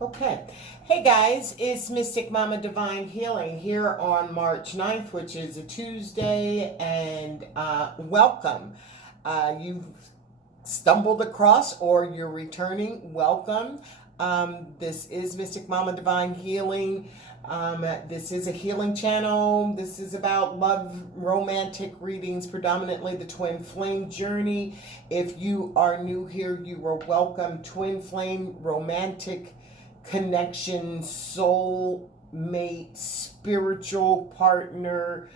Okay. Hey guys, it's Mystic Mama Divine Healing here on March 9th, which is a Tuesday, and welcome. You've stumbled across or you're returning, welcome. This is Mystic Mama Divine Healing. This is a healing channel. This is about love, romantic readings, predominantly the twin flame journey. If you are new here, you are welcome. Twin flame, romantic connection, soul mate, spiritual partner,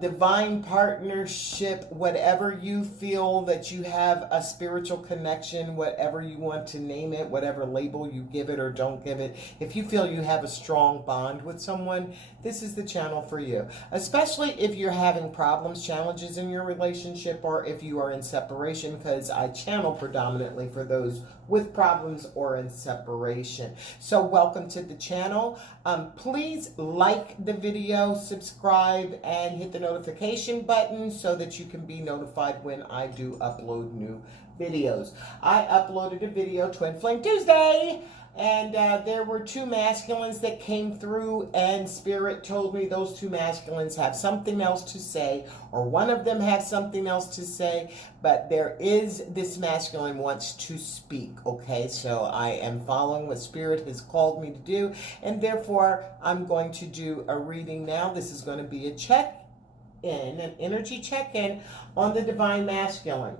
divine partnership, whatever you feel that you have a spiritual connection, whatever you want to name it, whatever label you give it or don't give it. If you feel you have a strong bond with someone, this is the channel for you. Especially if you're having problems, challenges in your relationship, or if you are in separation, because I channel predominantly for those with problems or in separation. So welcome to the channel. Please like the video, subscribe, and hit the notification button so that you can be notified when I do upload new videos. I uploaded a video, Twin Flame Tuesday, and there were two masculines that came through, and Spirit told me those two masculines have something else to say, or one of them has something else to say, but there is this masculine wants to speak, okay? So I am following what Spirit has called me to do, and therefore I'm going to do a reading now. This is going to be a check-in, an energy check-in on the Divine Masculine.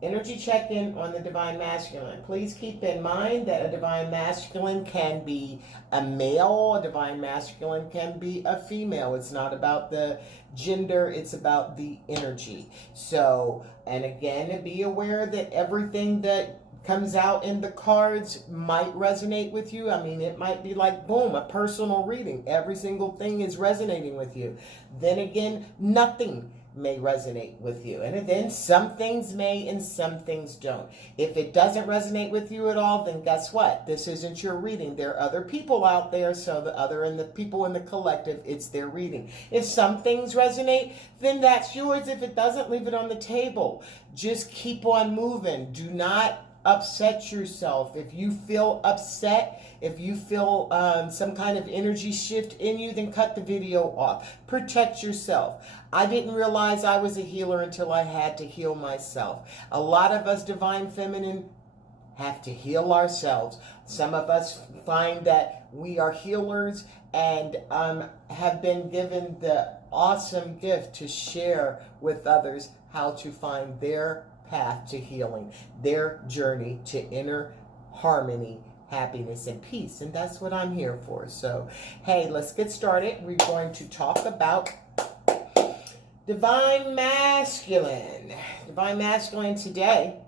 Energy check-in on the Divine Masculine. Please keep in mind that a Divine Masculine can be a male, a Divine Masculine can be a female. It's not about the gender, it's about the energy. So, and again, be aware that everything that comes out in the cards might resonate with you. I mean, it might be like, boom, a personal reading. Every single thing is resonating with you. Then again, nothing may resonate with you, and then some things may and some things don't. If it doesn't resonate with you at all, then guess what? This isn't your reading. There are other people out there, so the people in the collective, it's their reading. If some things resonate, then that's yours. If it doesn't, leave it on the table. Just keep on moving. Do not upset yourself. If you feel upset, if you feel some kind of energy shift in you, then cut the video off. Protect yourself. I didn't realize I was a healer until I had to heal myself. A lot of us Divine Feminine have to heal ourselves. Some of us find that we are healers and have been given the awesome gift to share with others how to find their path to healing, their journey to inner harmony, happiness, and peace. And that's what I'm here for. So, hey, let's get started. We're going to talk about Divine Masculine. Divine Masculine today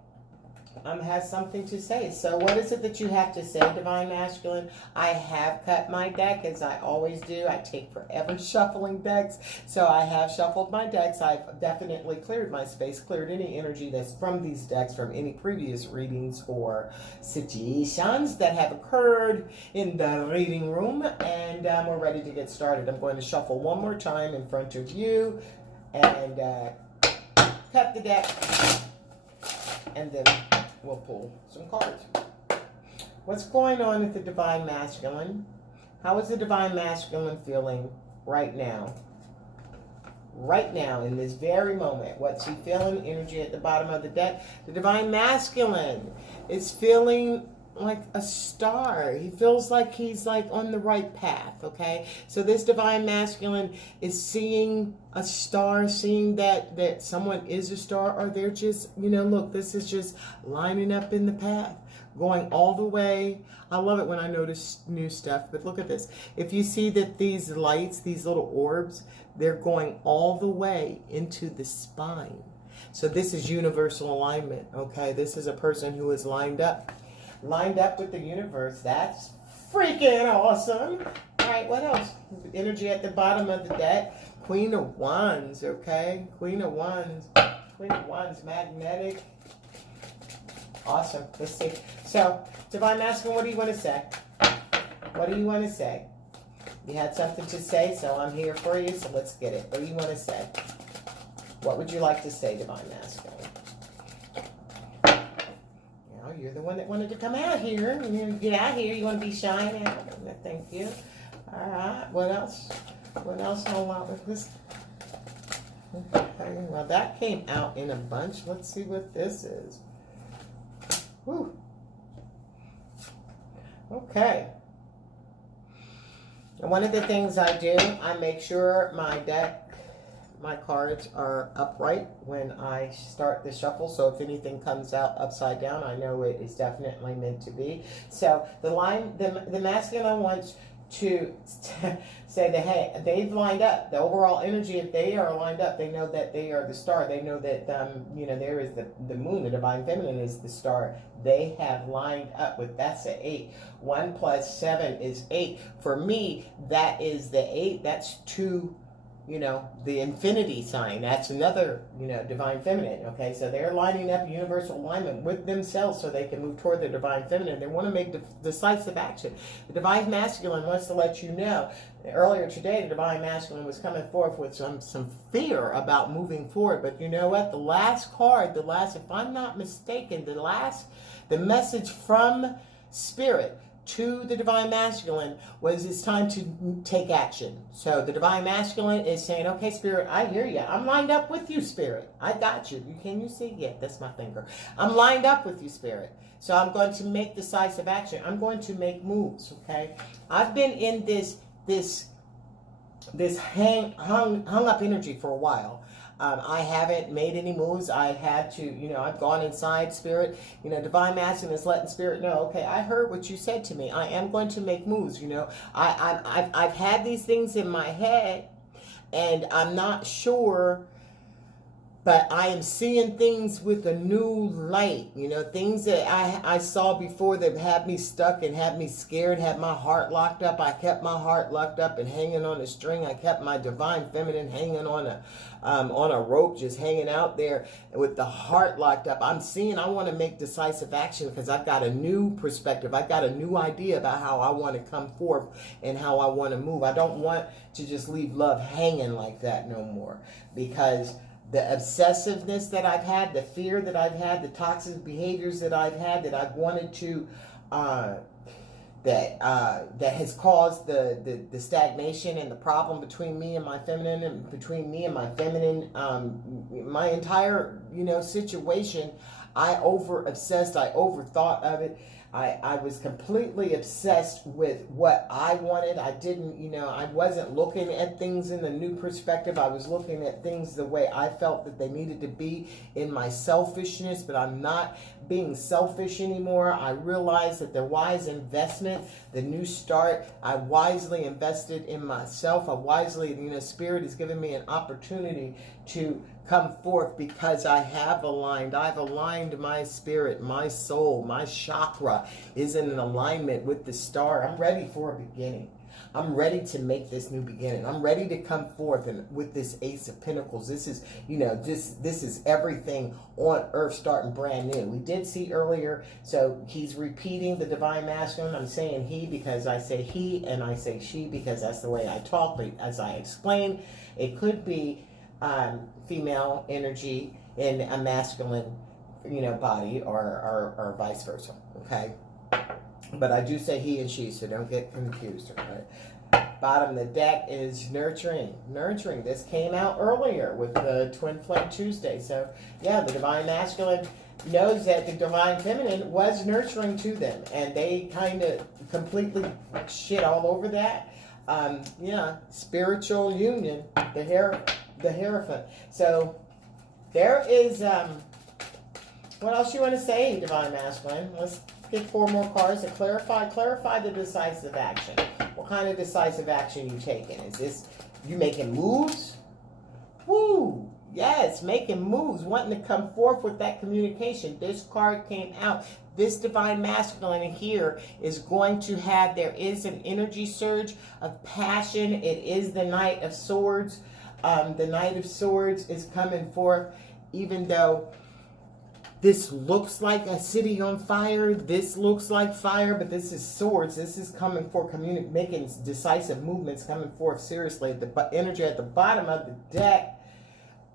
has something to say. So what is it that you have to say, Divine Masculine? I have cut my deck, as I always do. I take forever shuffling decks. So I have shuffled my decks. I've definitely cleared my space, cleared any energy that's from these decks, from any previous readings or situations that have occurred in the reading room. And we're ready to get started. I'm going to shuffle one more time in front of you and cut the deck, and then we'll pull some cards. What's going on with the Divine Masculine? How is the Divine Masculine feeling right now? Right now, in this very moment. What's he feeling? Energy at the bottom of the deck. The Divine Masculine is feeling like a star. He feels like he's like on the right path, okay? So this Divine Masculine is seeing a star, seeing that someone is a star, or they're just, you know, look, this is just lining up in the path, going all the way. I love it when I notice new stuff, but look at this. If you see that these lights, these little orbs, they're going all the way into the spine. So this is universal alignment, okay? This is a person who is lined up with the universe. That's freaking awesome. All right, what else? Energy at the bottom of the deck. Queen of Wands, okay? Queen of Wands. Queen of Wands, magnetic. Awesome. Let's see. So, Divine Masculine, what do you want to say? What do you want to say? You had something to say, so I'm here for you, so let's get it. What do you want to say? What would you like to say, Divine Masculine? You're the one that wanted to come out here. You get out here. You want to be shy now? Thank you. All right. What else? What else on with this? Okay. Well, that came out in a bunch. Let's see what this is. Whew. Okay. And one of the things I do, I make sure my deck, my cards are upright when I start the shuffle. So if anything comes out upside down, I know it is definitely meant to be. So the masculine wants to say that, hey, they've lined up. The overall energy, if they are lined up, they know that they are the star. They know that, there is the moon, the divine feminine is the star. They have lined up with, that's the 8. 1 plus 7 is 8. For me, that is the 8. That's 2, the infinity sign. That's another, divine feminine. Okay, so they're lining up universal alignment with themselves so they can move toward the divine feminine. They want to make decisive action. The divine masculine wants to let you know. Earlier today, the divine masculine was coming forth with some fear about moving forward. But you know what? The last card, if I'm not mistaken, the message from Spirit to the divine masculine was, it's time to take action. So the divine masculine is saying, okay, Spirit, I hear you. I'm lined up with you, Spirit. I got you. Can you see? Yeah, that's my finger. I'm lined up with you, Spirit. So I'm going to make decisive action. I'm going to make moves, okay? I've been in this hung up energy for a while. I haven't made any moves. I had to, I've gone inside Spirit. Divine Masculine is letting Spirit know, okay, I heard what you said to me. I am going to make moves. I've had these things in my head, and I'm not sure, but I am seeing things with a new light. Things that I saw before that had me stuck and had me scared, had my heart locked up. I kept my heart locked up and hanging on a string. I kept my divine feminine hanging on a rope, just hanging out there with the heart locked up. I want to make decisive action because I've got a new perspective. I've got a new idea about how I want to come forth and how I want to move. I don't want to just leave love hanging like that no more, because the obsessiveness that I've had, the fear that I've had, the toxic behaviors that I've had, that I've wanted to, that has caused the stagnation and the problem between me and my feminine, and between me and my feminine, my entire, situation. I over-obsessed, I overthought of it. I was completely obsessed with what I wanted. I didn't, I wasn't looking at things in the new perspective. I was looking at things the way I felt that they needed to be in my selfishness, but I'm not being selfish anymore. I realized that the wise investment, the new start, I wisely invested in myself. I wisely, Spirit has given me an opportunity to come forth because I've aligned my spirit, my soul, my chakra is in an alignment with the star. I'm ready for a beginning. I'm ready to make this new beginning. I'm ready to come forth and with this Ace of Pentacles. This is, this is everything on earth starting brand new. We did see earlier, so he's repeating the divine masculine. I'm saying he because I say he, and I say she because that's the way I talk. But as I explained, it could be female energy in a masculine, body, or vice versa. Okay. But I do say he and she, so don't get confused. Right? Bottom of the deck is nurturing. Nurturing. This came out earlier with the Twin Flame Tuesday. So, yeah, the divine masculine knows that the divine feminine was nurturing to them. And they kind of completely shit all over that. Spiritual union. The Hierophant. So, there is... what else you want to say, divine masculine? Let's get 4 more cards to clarify the decisive action. What kind of decisive action you taking? Is this you making moves? Woo! Yes, making moves, wanting to come forth with that communication. This card came out. This divine masculine here is going to have, there is an energy surge of passion. It is the Knight of Swords. The Knight of Swords is coming forth, even though this looks like a city on fire. This looks like fire, but this is swords. This is coming for making decisive movements, coming forth seriously. The energy at the bottom of the deck,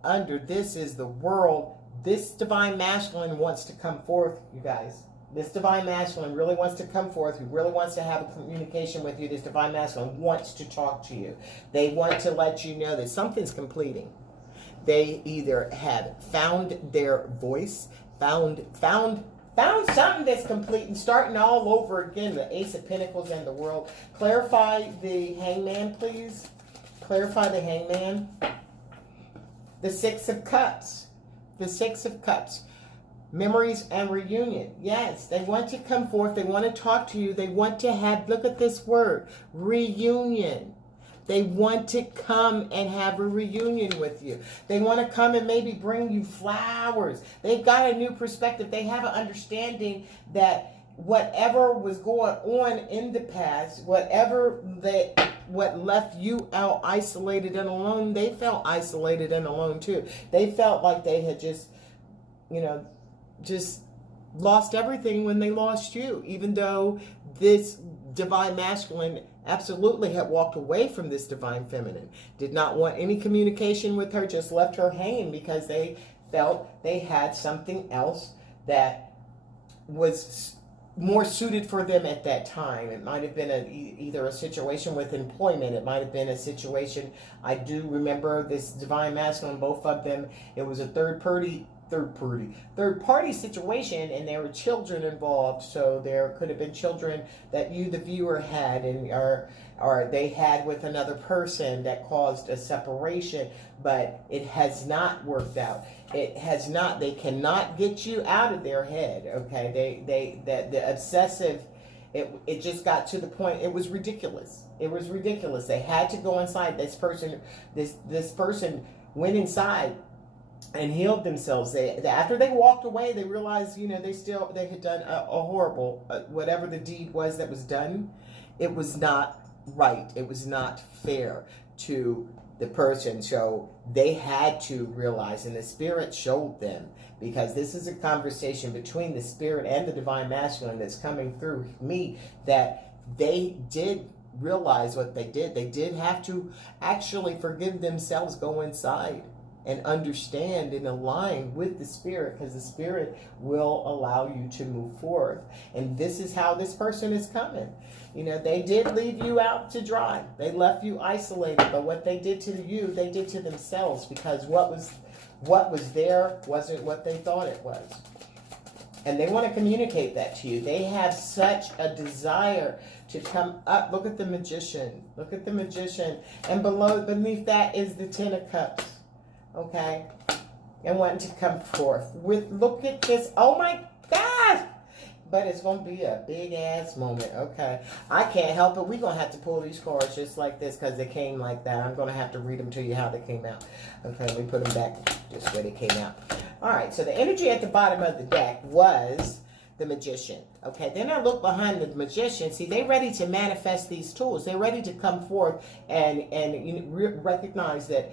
under this is the World. This divine masculine wants to come forth, you guys. This divine masculine really wants to come forth, who really wants to have a communication with you. This divine masculine wants to talk to you. They want to let you know that something's completing. They either have found their voice, found something that's complete and starting all over again. The Ace of Pentacles and the World. Clarify the Hangman, please. Clarify the Hangman. The Six of Cups. The Six of Cups. Memories and reunion. Yes, they want to come forth. They want to talk to you. They want to have, look at this word, reunion. They want to come and have a reunion with you. They want to come and maybe bring you flowers. They've got a new perspective. They have an understanding that whatever was going on in the past, what left you out isolated and alone, they felt isolated and alone too. They felt like they had just lost everything when they lost you, even though this divine masculine absolutely had walked away from this divine feminine, did not want any communication with her, just left her hanging because they felt they had something else that was more suited for them at that time. It might have been either a situation with employment. It might have been a situation, I do remember this divine masculine, both of them, it was a third party situation, and there were children involved. So there could have been children that you, the viewer, had, and or they had with another person that caused a separation, but it has not worked out. It has not. They cannot get you out of their head. Okay, the obsessive. It just got to the point. It was ridiculous. It was ridiculous. They had to go inside. This person went inside and healed themselves. After they walked away, they realized, they had done a horrible, whatever the deed was that was done, it was not right. It was not fair to the person. So they had to realize, and the spirit showed them, because this is a conversation between the spirit and the divine masculine that's coming through me, that they did realize what they did. They did have to actually forgive themselves, go inside and understand and align with the spirit, because the spirit will allow you to move forward. And this is how this person is coming. They did leave you out to dry. They left you isolated, but what they did to you, they did to themselves, because what was there wasn't what they thought it was. And they want to communicate that to you. They have such a desire to come up. Look at the Magician. Look at the Magician. And beneath that is the Ten of Cups. Okay, and wanting to come forth with, look at this, oh my God, but it's going to be a big ass moment. Okay, I can't help it. We're going to have to pull these cards just like this, because they came like that. I'm going to have to read them to you how they came out. Okay, let me put them back just where they came out. All right, so the energy at the bottom of the deck was the Magician. Okay, then I look behind the Magician. See, they're ready to manifest these tools. They're ready to come forth and recognize that,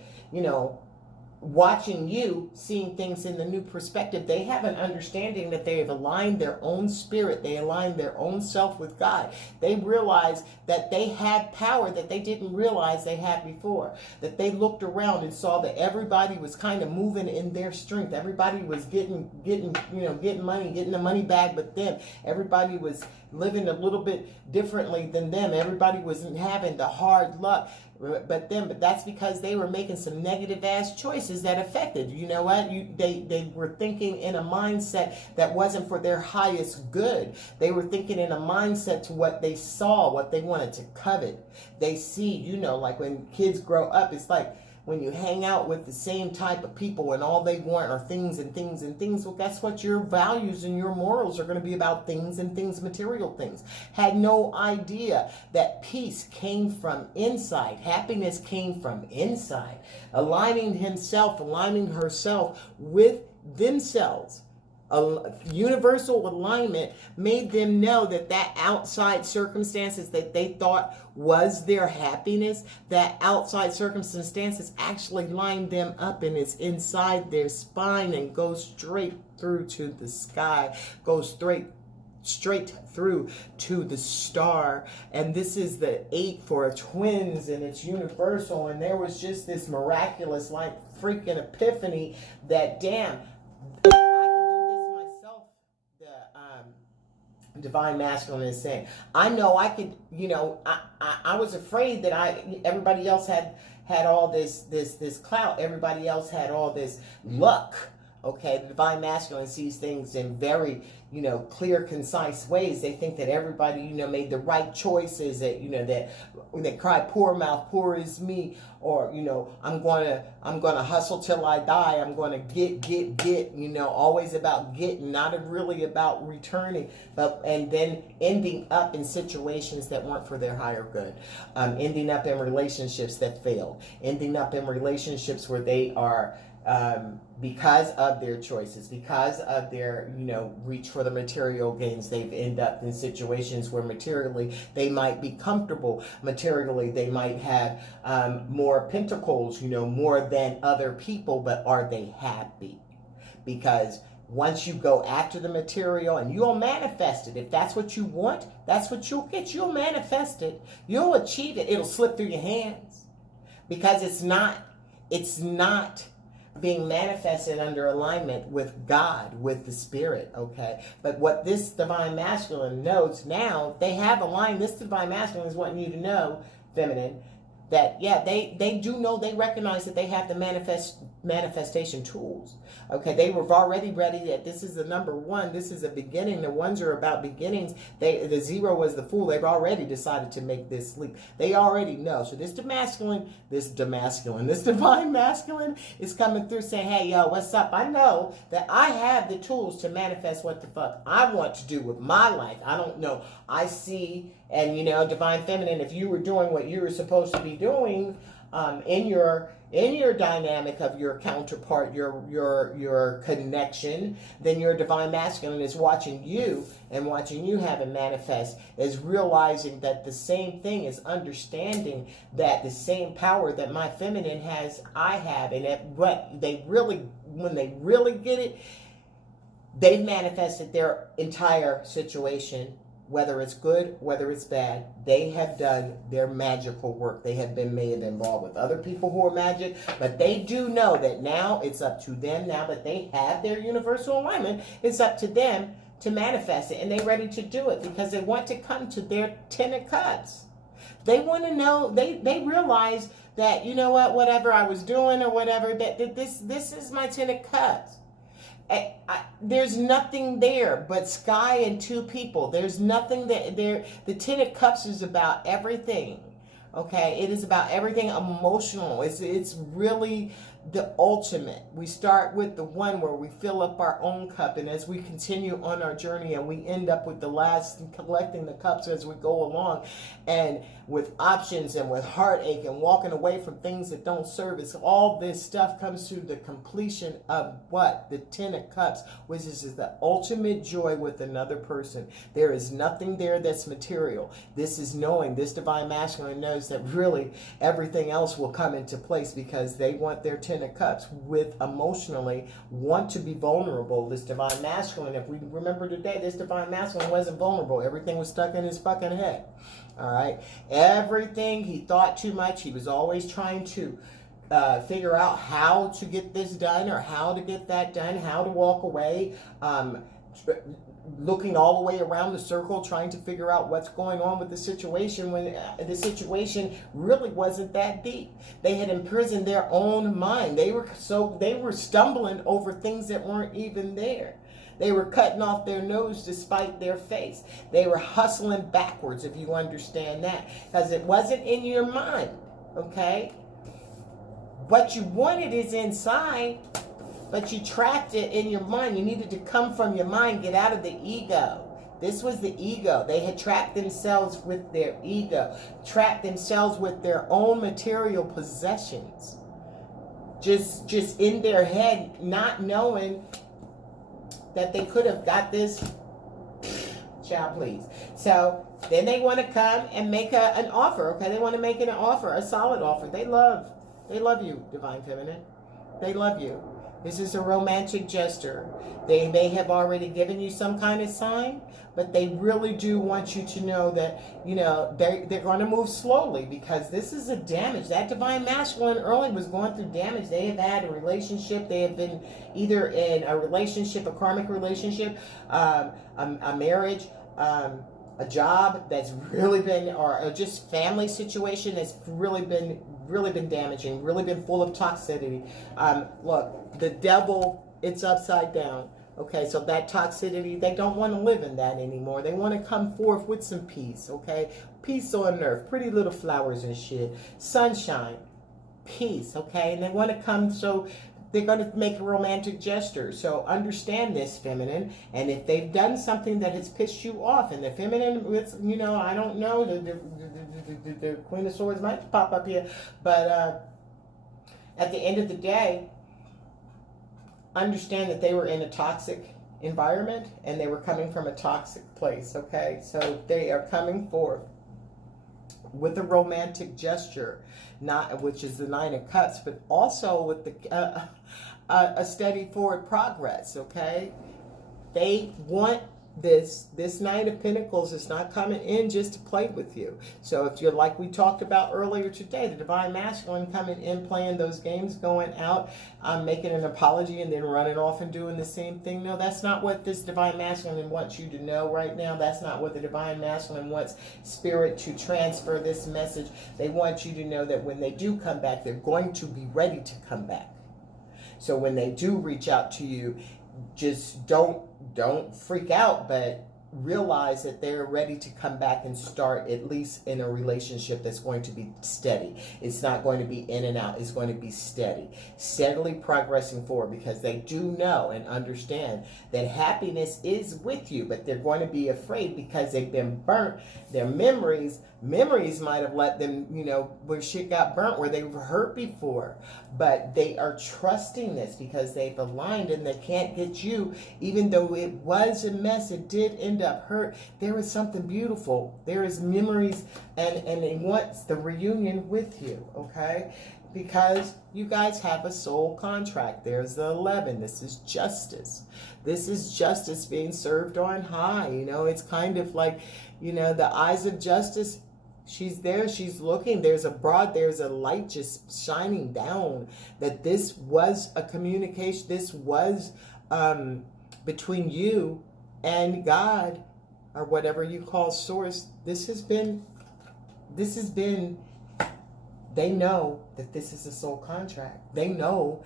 watching you, seeing things in the new perspective, they have an understanding that they have aligned their own spirit, they aligned their own self with God. They realize that they had power that they didn't realize they had before. That they looked around and saw that everybody was kind of moving in their strength. Everybody was getting money, getting the money bag, but them. Everybody was living a little bit differently than them. Everybody wasn't having the hard luck. But that's because they were making some negative ass choices that affected. You know what? They were thinking in a mindset that wasn't for their highest good. They were thinking in a mindset to what they saw, what they wanted to covet. They see, like when kids grow up, it's like when you hang out with the same type of people and all they want are things and things and things. Well, guess what? Your values and your morals are going to be about things and things, material things. Had no idea that peace came from inside. Happiness came from inside. Aligning himself, aligning herself with themselves. A universal alignment made them know that outside circumstances that they thought was their happiness, that outside circumstances actually lined them up, and it's inside their spine and goes straight through to the sky, goes straight through to the star. And this is the 8 for twins, and it's universal. And there was just this miraculous, like, freaking epiphany that, damn, Divine masculine is saying, I know I could, I was afraid that everybody else had all this clout. Everybody else had all this luck. Okay, the divine masculine sees things in very, clear, concise ways. They think that everybody, made the right choices. That that when they cry, "Poor mouth, poor is me," or I'm gonna hustle till I die. I'm gonna get. Always about getting, not really about returning. And then ending up in situations that weren't for their higher good, ending up in relationships that failed, ending up in relationships where they are. Because of their choices, because of their, reach for the material gains, they've ended up in situations where materially they might be comfortable. Materially, they might have more pentacles, more than other people, but are they happy? Because once you go after the material, and you'll manifest it. If that's what you want, that's what you'll get. You'll manifest it. You'll achieve it. It'll slip through your hands. Because it's not being manifested under alignment with God, with the spirit, okay? But what this divine masculine knows now, they have aligned. This divine masculine is wanting you to know, feminine, that, yeah, they do know, they recognize that they have the manifestation tools. Okay, they were already ready that this is the number one. This is a beginning. The ones are about beginnings. The zero was the fool. They've already decided to make this leap. They already know. So this divine masculine is coming through saying, hey, yo, what's up? I know that I have the tools to manifest what the fuck I want to do with my life. I don't know. I see, and divine feminine, if you were doing what you were supposed to be doing in your dynamic of your counterpart, your connection, then your divine masculine is watching you and watching you have it manifest, is realizing that the same thing, is understanding that the same power that my feminine has, I have, and that when they really get it, they've manifested their entire situation. Whether it's good, whether it's bad, they have done their magical work. They may have been involved with other people who are magic, but they do know that now it's up to them. Now that they have their universal alignment, it's up to them to manifest it. And they're ready to do it because they want to come to their 10 of cups. They want to know, they realize that, whatever I was doing or whatever, that this is my 10 of cups. There's nothing there but sky and two people. There's nothing there. The 10 of cups is about everything. Okay, it is about everything emotional. It's really the ultimate. We start with the one where we fill up our own cup, and as we continue on our journey and we end up with the last and collecting the cups as we go along, and with options and with heartache and walking away from things that don't serve us, all this stuff comes to the completion of what? The 10 of cups, which is the ultimate joy with another person. There is nothing there that's material. This is knowing, this divine masculine knows that really everything else will come into place because they want their 10 of cups with emotionally want to be vulnerable. This divine masculine, if we remember today, this divine masculine wasn't vulnerable. Everything was stuck in his fucking head. All right. Everything, he thought too much. He was always trying to figure out how to get this done or how to get that done, how to walk away, looking all the way around the circle, trying to figure out what's going on with the situation when the situation really wasn't that deep. They had imprisoned their own mind. They were stumbling over things that weren't even there. They were cutting off their nose despite their face. They were hustling backwards, if you understand that, because it wasn't in your mind, okay? What you wanted is inside, but you trapped it in your mind. You needed to come from your mind, get out of the ego. This was the ego. They had trapped themselves with their ego, trapped themselves with their own material possessions. Just in their head, not knowing that they could have got this. Child, please. So then they want to come and make an offer, okay? They want to make an offer, a solid offer. They love you, divine feminine. They love you. This is a romantic gesture. They may have already given you some kind of sign, but they really do want you to know that, they're going to move slowly because this is a damage. That divine masculine early was going through damage. They have had a relationship. They have been either in a relationship, a karmic relationship, a marriage, a job that's really been, or just family situation that's really been damaging, really been full of toxicity. Look, the devil, it's upside down. Okay, so that toxicity, they don't want to live in that anymore. They want to come forth with some peace, okay? Peace on earth, pretty little flowers and shit. Sunshine, peace, okay? And they want to come, so they're going to make a romantic gesture. So understand this, feminine. And if they've done something that has pissed you off, and the feminine, with, you know, I don't know, the Queen of Swords might pop up here, but at the end of the day, understand that they were in a toxic environment and they were coming from a toxic place, okay? So they are coming forth with a romantic gesture, not, which is the Nine of Cups, but also with the a steady forward progress, okay? They want this Knight of Pentacles is not coming in just to play with you. So if you're, like we talked about earlier today, the Divine Masculine coming in, playing those games, going out, making an apology and then running off and doing the same thing. No, that's not what this Divine Masculine wants you to know right now. That's not what the Divine Masculine wants Spirit to transfer this message. They want you to know that when they do come back, they're going to be ready to come back. So when they do reach out to you, just don't freak out, but realize that they're ready to come back and start at least in a relationship that's going to be steady. It's not going to be in and out. It's going to be steady, steadily progressing forward, because they do know and understand that happiness is with you, but they're going to be afraid because they've been burnt. Their memories might have let them, you know, where shit got burnt, where they were hurt before, but they are trusting this because they've aligned and they can't get you, even though it was a mess, it did end up hurt. There is something beautiful. There is memories, and they want the reunion with you, okay? Because you guys have a soul contract. There's the 11. This is justice. This is justice being served on high. You know, it's kind of like, you know, the eyes of justice. She's there, she's looking, there's a light just shining down, that this was a communication, this was between you and God, or whatever you call source. This has been, they know that this is a soul contract. They know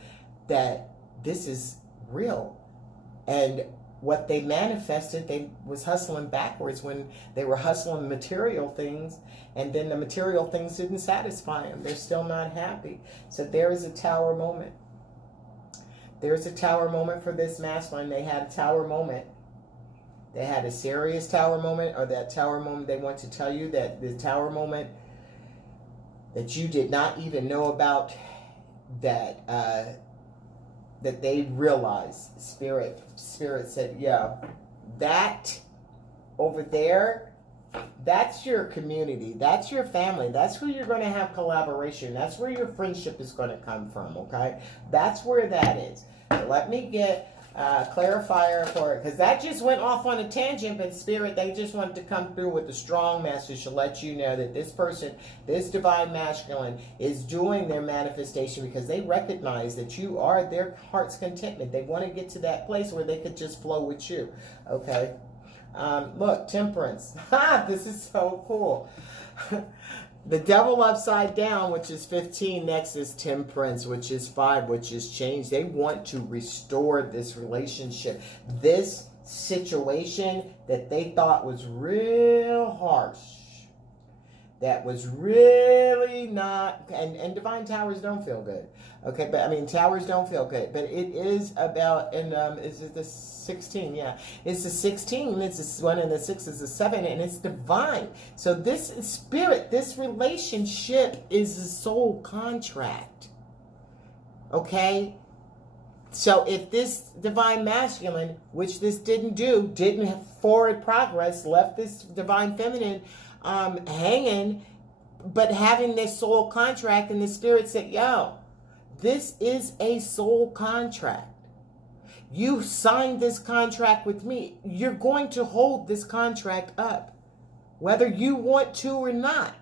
that this is real. And what they manifested, they was hustling backwards when they were hustling material things, and then the material things didn't satisfy them. They're still not happy. So there is a tower moment. There's a tower moment for this masculine. They had a tower moment. They had a serious tower moment, or that tower moment they want to tell you, that the tower moment that you did not even know about, that that they realized. Spirit said, yeah, that over there, that's your community, that's your family, that's who you're going to have collaboration, that's where your friendship is going to come from, okay? That's where that is. So let me get clarifier for it, because that just went off on a tangent, but Spirit, they just wanted to come through with a strong message to let you know that this person, this Divine Masculine, is doing their manifestation because they recognize that you are their heart's contentment. They want to get to that place where they could just flow with you, okay? Look, Temperance. This is so cool. The Devil upside down, which is 15. Next is Temperance, which is 5, which is change. They want to restore this relationship. This situation that they thought was real harsh, that was really not, and Divine Towers don't feel good. Okay, but I mean, Towers don't feel good, but it is about, and is it the 16? Yeah, it's the 16, it's the 1, and the 6 is the 7, and it's divine. So this is Spirit, this relationship is a soul contract. Okay? So if this Divine Masculine, which this didn't have forward progress, left this Divine Feminine hanging, but having this soul contract, and the Spirit said, yo, this is a soul contract. You signed this contract with me. You're going to hold this contract up, whether you want to or not.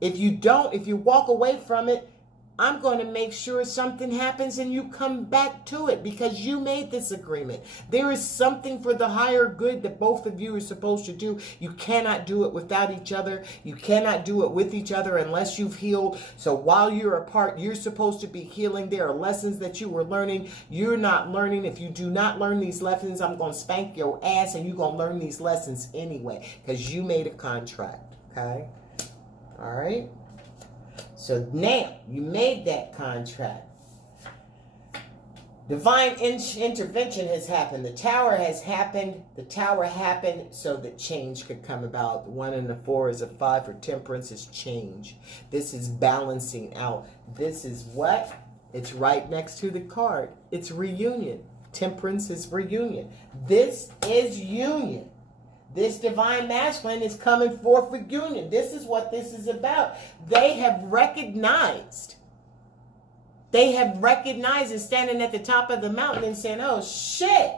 If you don't, if you walk away from it, I'm going to make sure something happens and you come back to it because you made this agreement. There is something for the higher good that both of you are supposed to do. You cannot do it without each other. You cannot do it with each other unless you've healed. So while you're apart, you're supposed to be healing. There are lessons that you were learning. You're not learning. If you do not learn these lessons, I'm going to spank your ass and you're going to learn these lessons anyway because you made a contract. Okay? All right? So now you made that contract. Divine intervention has happened. The tower has happened. The tower happened so that change could come about. The 1 and the 4 is a 5 for temperance is change. This is balancing out. This is what? It's right next to the card. It's reunion. Temperance is reunion. This is union. This divine masculine is coming forth with union. This is what this is about. They have recognized. They have recognized and standing at the top of the mountain and saying, oh, shit,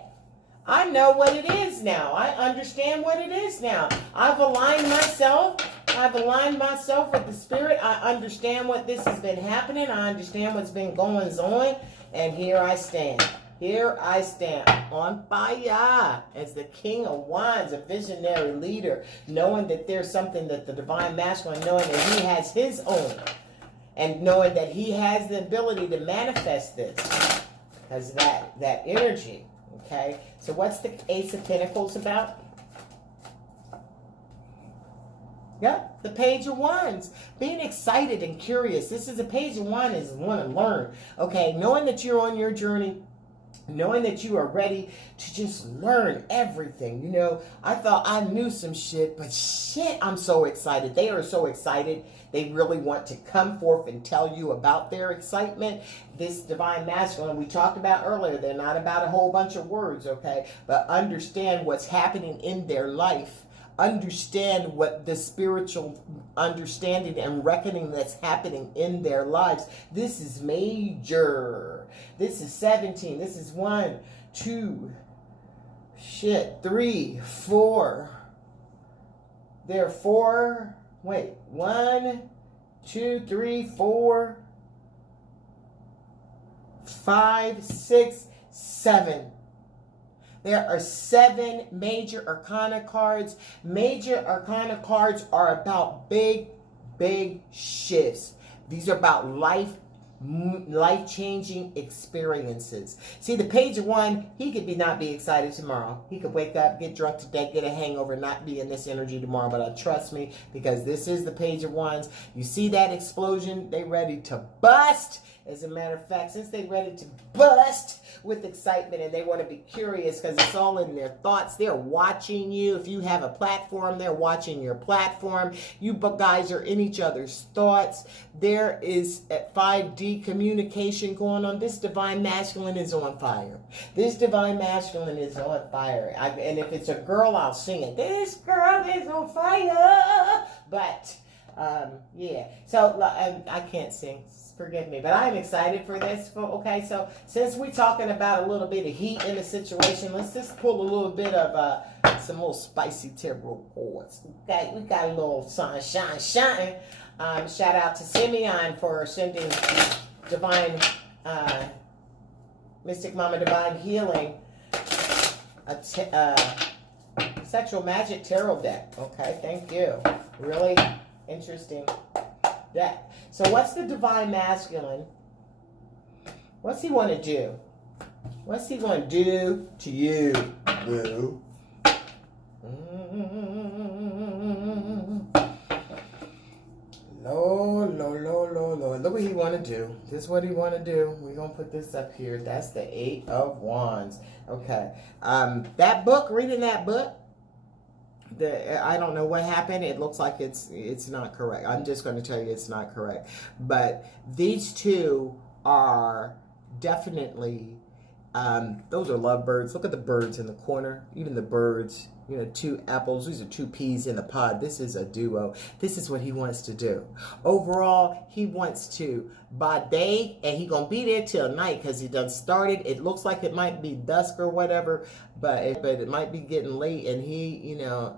I know what it is now. I understand what it is now. I've aligned myself. I've aligned myself with the spirit. I understand what this has been happening. I understand what's been going on. And here I stand. Here I stand on fire as the King of Wands, a visionary leader, knowing that there's something that the divine masculine, knowing that he has his own, and knowing that he has the ability to manifest this because that energy. Okay, so what's the Ace of Pentacles about? Yeah, the Page of Wands. Being excited and curious. This is a Page of Wands is want to learn. Okay, knowing that you're on your journey. Knowing that you are ready to just learn everything. You know, I thought I knew some shit, but shit, I'm so excited. They are so excited. They really want to come forth and tell you about their excitement. This divine masculine we talked about earlier, they're not about a whole bunch of words, okay? But understand what's happening in their life. Understand what the spiritual understanding and reckoning that's happening in their lives. This is major. This is 17. This is 1, 2, 3, 4. There are 4. Wait, 1, 2, 3, 4, 5, 6, 7. There are 7 major Arcana cards. Major Arcana cards are about big, big shifts. These are about life-changing experiences. See, the Page of Wands, he could not be excited tomorrow. He could wake up, get drunk today, get a hangover, not be in this energy tomorrow. But trust me, because this is the Page of Wands. You see that explosion? They ready to bust. As a matter of fact, since they're ready to bust with excitement and they want to be curious because it's all in their thoughts, they're watching you. If you have a platform, they're watching your platform. You guys are in each other's thoughts. There is a 5D communication going on. This divine masculine is on fire. This divine masculine is on fire. And if it's a girl, I'll sing it. This girl is on fire. But, yeah. So, I can't sing. Forgive me, but I'm excited for this. Okay, so since we're talking about a little bit of heat in the situation, let's just pull a little bit of some little spicy tarot cards. Okay, we got a little sunshine. Shout out to Simeon for sending Divine, Mystic Mama Divine Healing, a sexual magic tarot deck. Okay, thank you. Really interesting deck. So what's the divine masculine? What's he want to do? What's he going to do to you? Boo. Lord. Look what he want to do. This is what he want to do. We're going to put this up here. That's the 8 of Wands. Okay. That book, reading that book, I don't know what happened. It looks like it's not correct. I'm just going to tell you it's not correct. But these two are definitely, those are lovebirds. Look at the birds in the corner. Even the birds, you know, 2 apples. These are 2 peas in the pod. This is a duo. This is what he wants to do. Overall, he wants to, by day, and he going to be there till night because he done started. It looks like it might be dusk or whatever, but it might be getting late, and he, you know,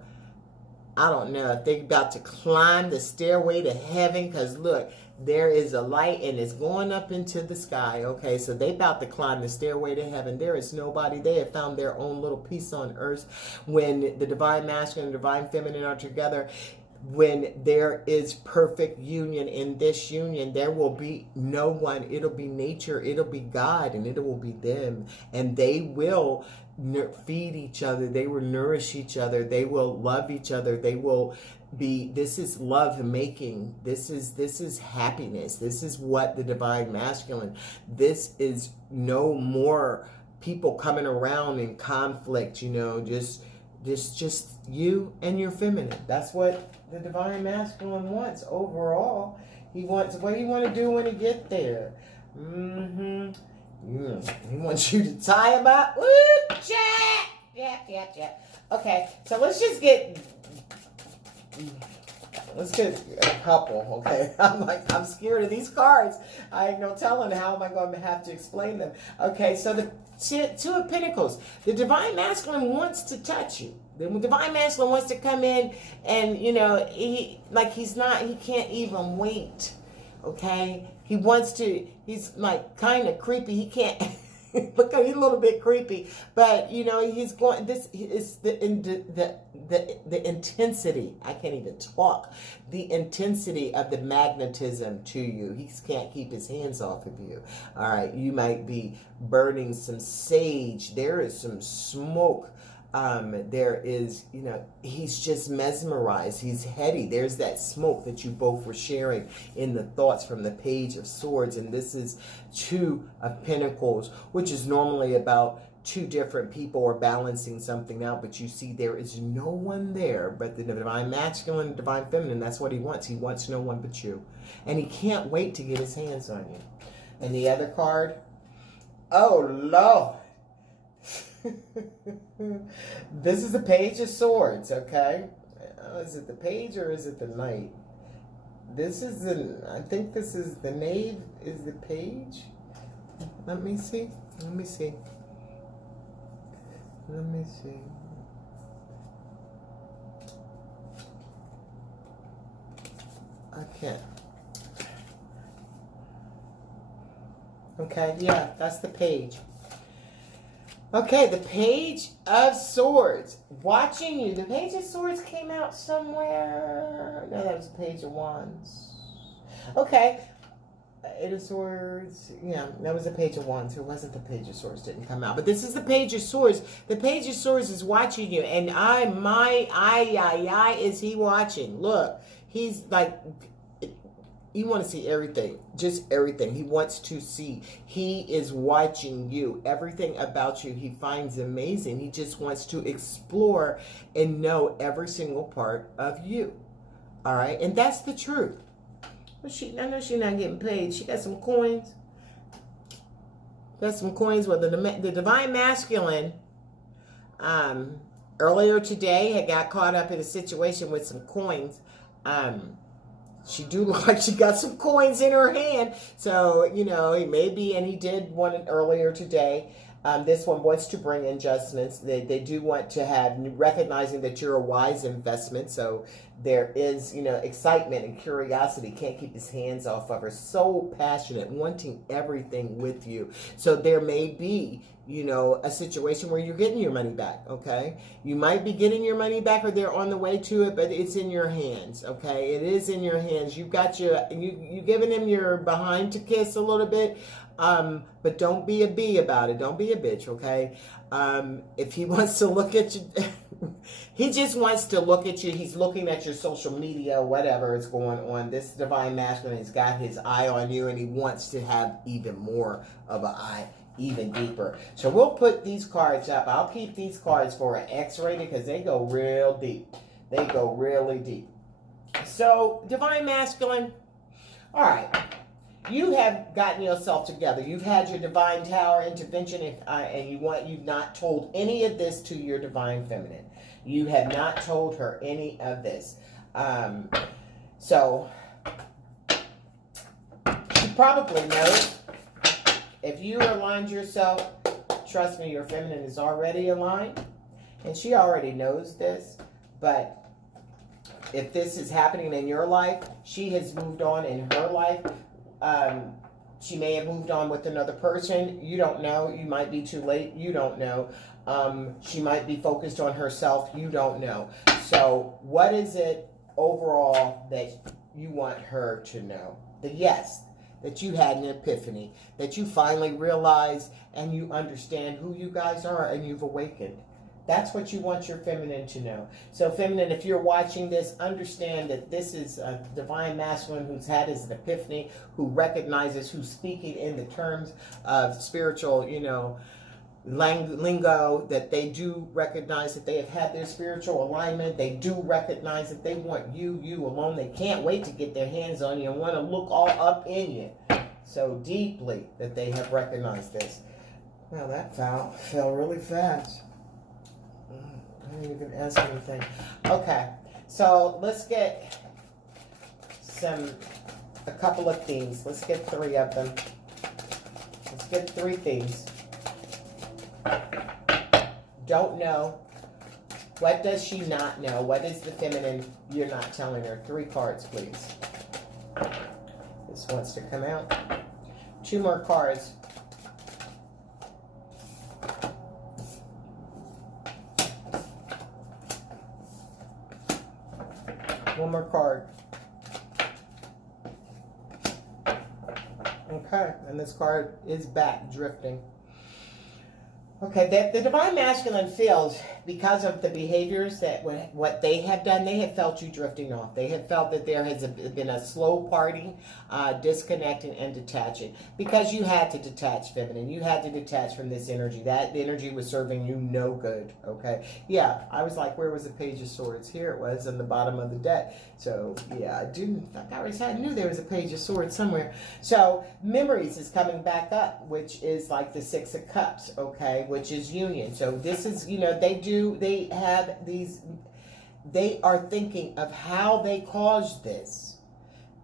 I don't know if they're about to climb the stairway to heaven, because look, there is a light and it's going up into the sky. Okay, so they about to climb the stairway to heaven. There is nobody. They have found their own little piece on earth. When the divine masculine and divine feminine are together, when there is perfect union, in this union, there will be no one. It'll be nature, it'll be God, and it will be them. And they will feed each other. They will nourish each other. They will love each other. They will be, this is love making. This is happiness. This is what the divine masculine, this is no more people coming around in conflict, you know, just you and your feminine. That's what the divine masculine wants overall. He wants, what do you want to do when you get there? He wants you to tie him up. Woo, chat. Yeah. Okay, so let's get a couple, okay? I'm scared of these cards. I ain't no telling how am I going to have to explain them. Okay, so the Two of Pentacles. The divine masculine wants to touch you. The divine masculine wants to come in and, you know, he can't even wait, okay? He wants to, he's like kind of creepy. He can't, because he's a little bit creepy, but you know, he's going, this is the intensity. I can't even talk. The intensity of the magnetism to you. He can't keep his hands off of you. All right. You might be burning some sage. There is some smoke. There is, you know, he's just mesmerized. He's heady. There's that smoke that you both were sharing in the thoughts from the Page of Swords. And this is Two of Pentacles, which is normally about two different people or balancing something out. But you see, there is no one there but the divine masculine and divine feminine. That's what he wants. He wants no one but you. And he can't wait to get his hands on you. And the other card, oh, Lord. This is the Page of Swords, okay? Is it the Page or is it the Knight? This is the, I think this is the Knave, is the Page? Let me see. I can't. Okay, yeah, that's the Page. Okay, the Page of Swords. Watching you. The Page of Swords came out somewhere. No, that was the Page of Wands. Okay. Eight of Swords. Yeah, that was the Page of Wands. It wasn't the Page of Swords. Didn't come out. But this is the Page of Swords. The Page of Swords is watching you. And is he watching? Look, he's like, you want to see everything, just everything. He wants to see. He is watching you. Everything about you he finds amazing. He just wants to explore and know every single part of you. All right? And that's the truth. But I know she's not getting paid. She got some coins. Got some coins with the divine masculine. Earlier today had got caught up in a situation with some coins. She do look like she got some coins in her hand. So, you know, he may be, and he did one earlier today. This one wants to bring adjustments. They do want to have, recognizing that you're a wise investment. So there is, you know, excitement and curiosity. Can't keep his hands off of her. So passionate, wanting everything with you. So there may be, you know, a situation where you're getting your money back, okay? You might be getting your money back or they're on the way to it, but it's in your hands, okay? It is in your hands. You've got you giving him your behind to kiss a little bit, but don't be a bee about it. Don't be a bitch, okay? If he wants to look at you, he just wants to look at you. He's looking at your social media, whatever is going on. This divine masculine has got his eye on you, and he wants to have even more of an eye, even deeper. So we'll put these cards up. I'll keep these cards for an X-rated because they go real deep. They go really deep. So, divine masculine, all right. You have gotten yourself together. You've had your divine tower intervention, and you've not told any of this to your divine feminine. You have not told her any of this. So she probably knows. If you aligned yourself, trust me, your feminine is already aligned, and she already knows this. But if this is happening in your life, she has moved on in her life. She may have moved on with another person. You don't know. You might be too late. You don't know. She might be focused on herself. You don't know. So what is it overall that you want her to know? That you had an epiphany, that you finally realized and you understand who you guys are and you've awakened. That's what you want your feminine to know. So feminine, if you're watching this, understand that this is a divine masculine who's had his epiphany, who recognizes, who's speaking in the terms of spiritual, lingo, that they do recognize that they have had their spiritual alignment. They do recognize that they want you alone. They can't wait to get their hands on you and want to look all up in you so deeply that they have recognized this. Well, that fell really fast. I didn't even ask anything. Okay, so let's get a couple of themes. Let's get 3 of them. Let's get 3 themes. Don't know. What does she not know? What is the feminine you're not telling her? 3 cards, please. This wants to come out. 2 more cards. One more card. Okay, and this card is back drifting. Okay, the divine masculine feels, because of the behaviors that what they have done, they have felt you drifting off. They have felt that there has been a slow parting, disconnecting and detaching, because you had to detach, feminine. You had to detach from this energy. That energy was serving you no good. Okay, yeah, I was like, where was the Page of Swords? Here it was on the bottom of the deck. So yeah, I knew there was a Page of Swords somewhere. So memories is coming back up, which is like the 6 of Cups. Okay, which is union. So this is, they have these, they are thinking of how they caused this.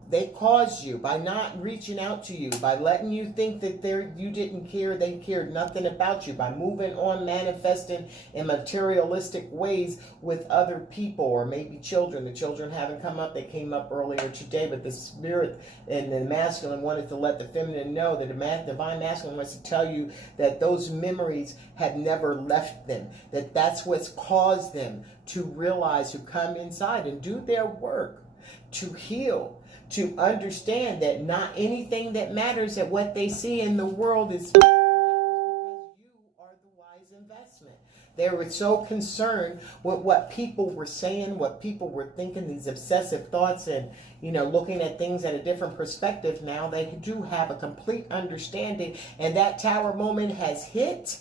They caused you by not reaching out to you, by letting you think that you didn't care, they cared nothing about you, by moving on, manifesting in materialistic ways with other people, or maybe children. The children haven't come up. They came up earlier today, but the spirit and the masculine wanted to let the feminine know that the divine masculine wants to tell you that those memories have never left them, that's what's caused them to realize, to come inside and do their work, to heal, to understand that not anything that matters, that what they see in the world is because you are the wise investment. They were so concerned with what people were saying, what people were thinking, these obsessive thoughts, and looking at things at a different perspective. Now they do have a complete understanding, and that tower moment has hit,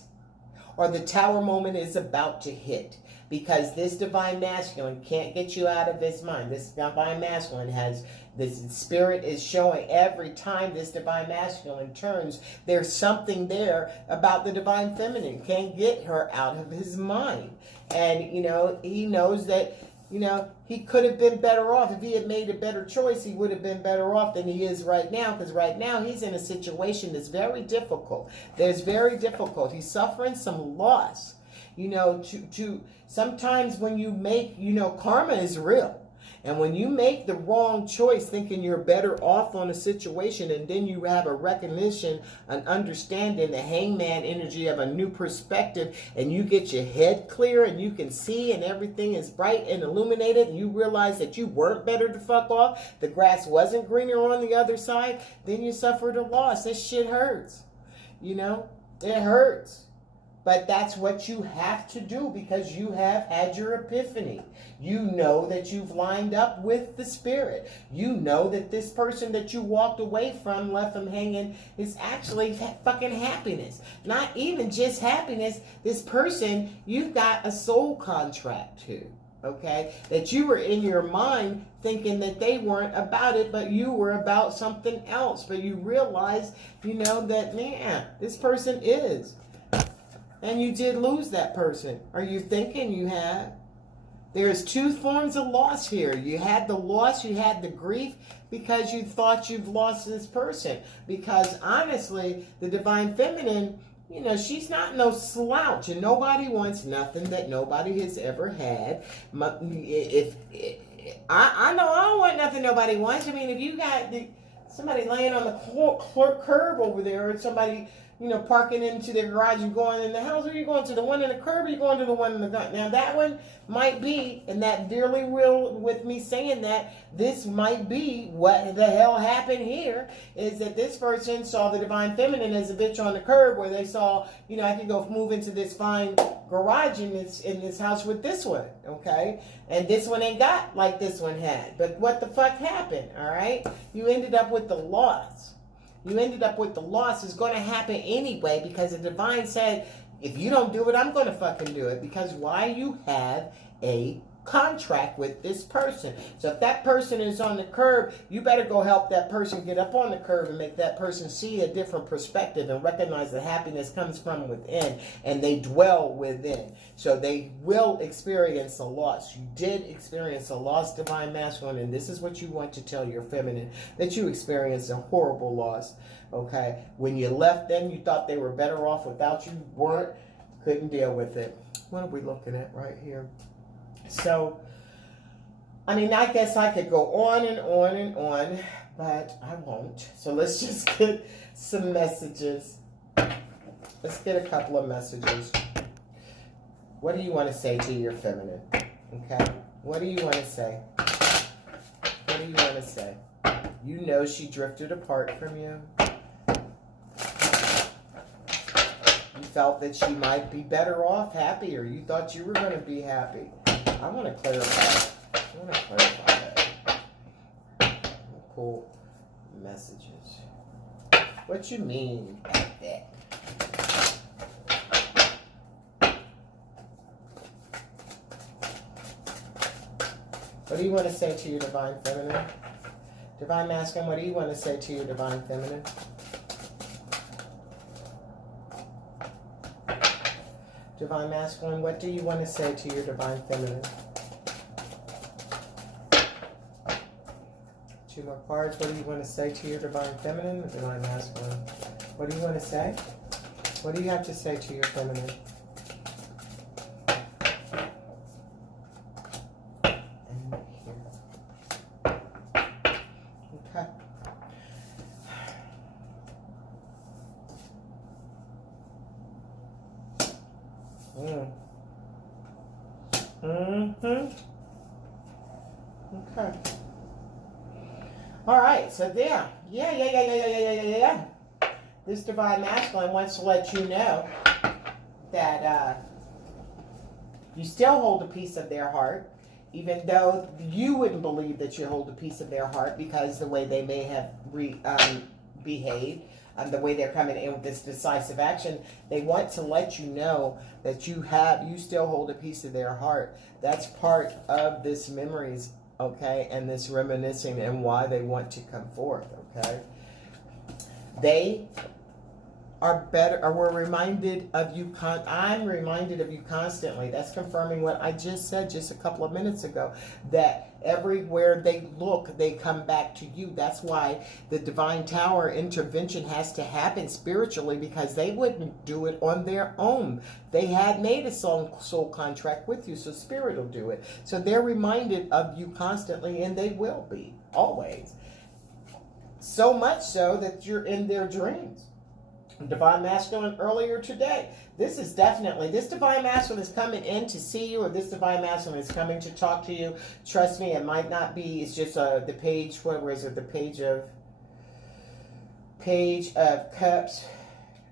or the tower moment is about to hit. Because this divine masculine can't get you out of his mind. This divine masculine this spirit is showing every time this divine masculine turns, there's something there about the divine feminine. Can't get her out of his mind. And, he knows that, he could have been better off. If he had made a better choice, he would have been better off than he is right now. Because right now he's in a situation that's very difficult. He's suffering some loss. Sometimes when you make, karma is real. And when you make the wrong choice thinking you're better off on a situation, and then you have a recognition, an understanding, the hangman energy of a new perspective, and you get your head clear and you can see and everything is bright and illuminated, and you realize that you weren't better to fuck off, the grass wasn't greener on the other side, then you suffered a loss. This shit hurts. It hurts. But that's what you have to do, because you have had your epiphany. You know that you've lined up with the spirit. You know that this person that you walked away from, left them hanging, is actually fucking happiness. Not even just happiness. This person, you've got a soul contract to. Okay? That you were in your mind thinking that they weren't about it, but you were about something else. But you realize, that, man, this person is. And you did lose that person. Are you thinking you have? There's 2 forms of loss here. You had the loss, you had the grief, because you thought you've lost this person. Because honestly, the divine feminine, she's not no slouch, and nobody wants nothing that nobody has ever had. I know I don't want nothing nobody wants. I mean, if you got somebody laying on the curb over there, or somebody, parking into their garage and going in the house, or you going to the one in the curb, or you going to the one in the gun? Now that one might be, and that dearly will with me saying that, this might be what the hell happened here, is that this person saw the divine feminine as a bitch on the curb, where they saw, I could go move into this fine garage in this house with this one, okay? And this one ain't got like this one had. But what the fuck happened, all right? You ended up with the loss. You ended up with the loss. It's going to happen anyway, because the divine said, if you don't do it, I'm going to fucking do it. Because why? You have a contract with this person. So if that person is on the curb, you better go help that person get up on the curb and make that person see a different perspective and recognize that happiness comes from within, and they dwell within. So they will experience a loss. You did experience a loss, divine masculine, and this is what you want to tell your feminine, that you experienced a horrible loss. Okay, when you left them, you thought they were better off without you. Weren't. Couldn't deal with it. What are we looking at right here? So, I mean, I guess I could go on and on and on, but I won't. So let's just get some messages. Let's get a couple of messages. What do you want to say to your feminine? Okay? What do you want to say? What do you want to say? You know she drifted apart from you. You felt that she might be better off, happier. You thought you were going to be happy. I want to clarify. That. Cool messages. What you mean by that? What do you want to say to your divine feminine? Divine masculine, what do you want to say to your divine feminine? Divine masculine, what do you want to say to your divine feminine? Two more cards. What do you want to say to your divine feminine? Divine masculine. What do you want to say? What do you have to say to your feminine? And here. Okay. Okay. All right. So there. Yeah. This divine masculine wants to let you know that you still hold a piece of their heart, even though you wouldn't believe that you hold a piece of their heart because the way they may have behaved. The way they're coming in with this decisive action, they want to let you know that you still hold a piece of their heart. That's part of this memories, okay, and this reminiscing, and why they want to come forth, okay. They are better, or we're reminded of you. I'm reminded of you constantly. That's confirming what I just said just a couple of minutes ago, that everywhere they look, they come back to you. That's why the divine tower intervention has to happen spiritually, because they wouldn't do it on their own. They had made a soul contract with you, so spirit will do it. So they're reminded of you constantly, and they will be, always. So much so that you're in their dreams. Divine masculine earlier today. This divine masculine is coming in to see you, or this divine masculine is coming to talk to you. Trust me, it might not be, it's just the page, where is it? The page of Cups.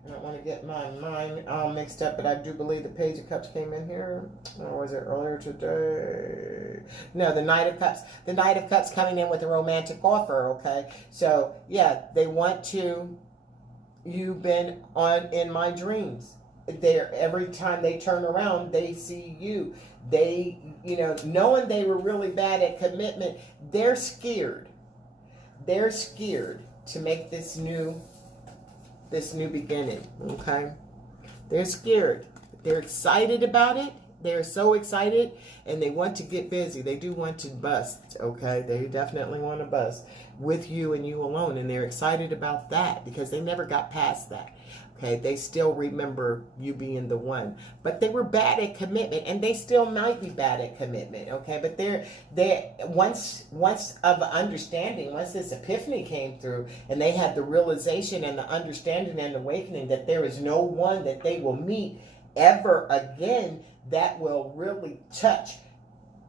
I don't want to get my mind all mixed up, but I do believe the Page of Cups came in here. Or was it earlier today? No, the Knight of Cups. The Knight of Cups coming in with a romantic offer, okay? So, yeah, they want to... You've been in my dreams. Every time they turn around, they see you. They, knowing they were really bad at commitment, they're scared. They're scared to make this new beginning, okay? They're scared. They're excited about it. They're so excited, and they want to get busy. They do want to bust, okay? They definitely want to bust with you and you alone, and they're excited about that because they never got past that. Okay, they still remember you being the one, but they were bad at commitment, and they still might be bad at commitment. Okay, but they're once of understanding, once this epiphany came through, and they had the realization and the understanding and awakening that there is no one that they will meet ever again that will really touch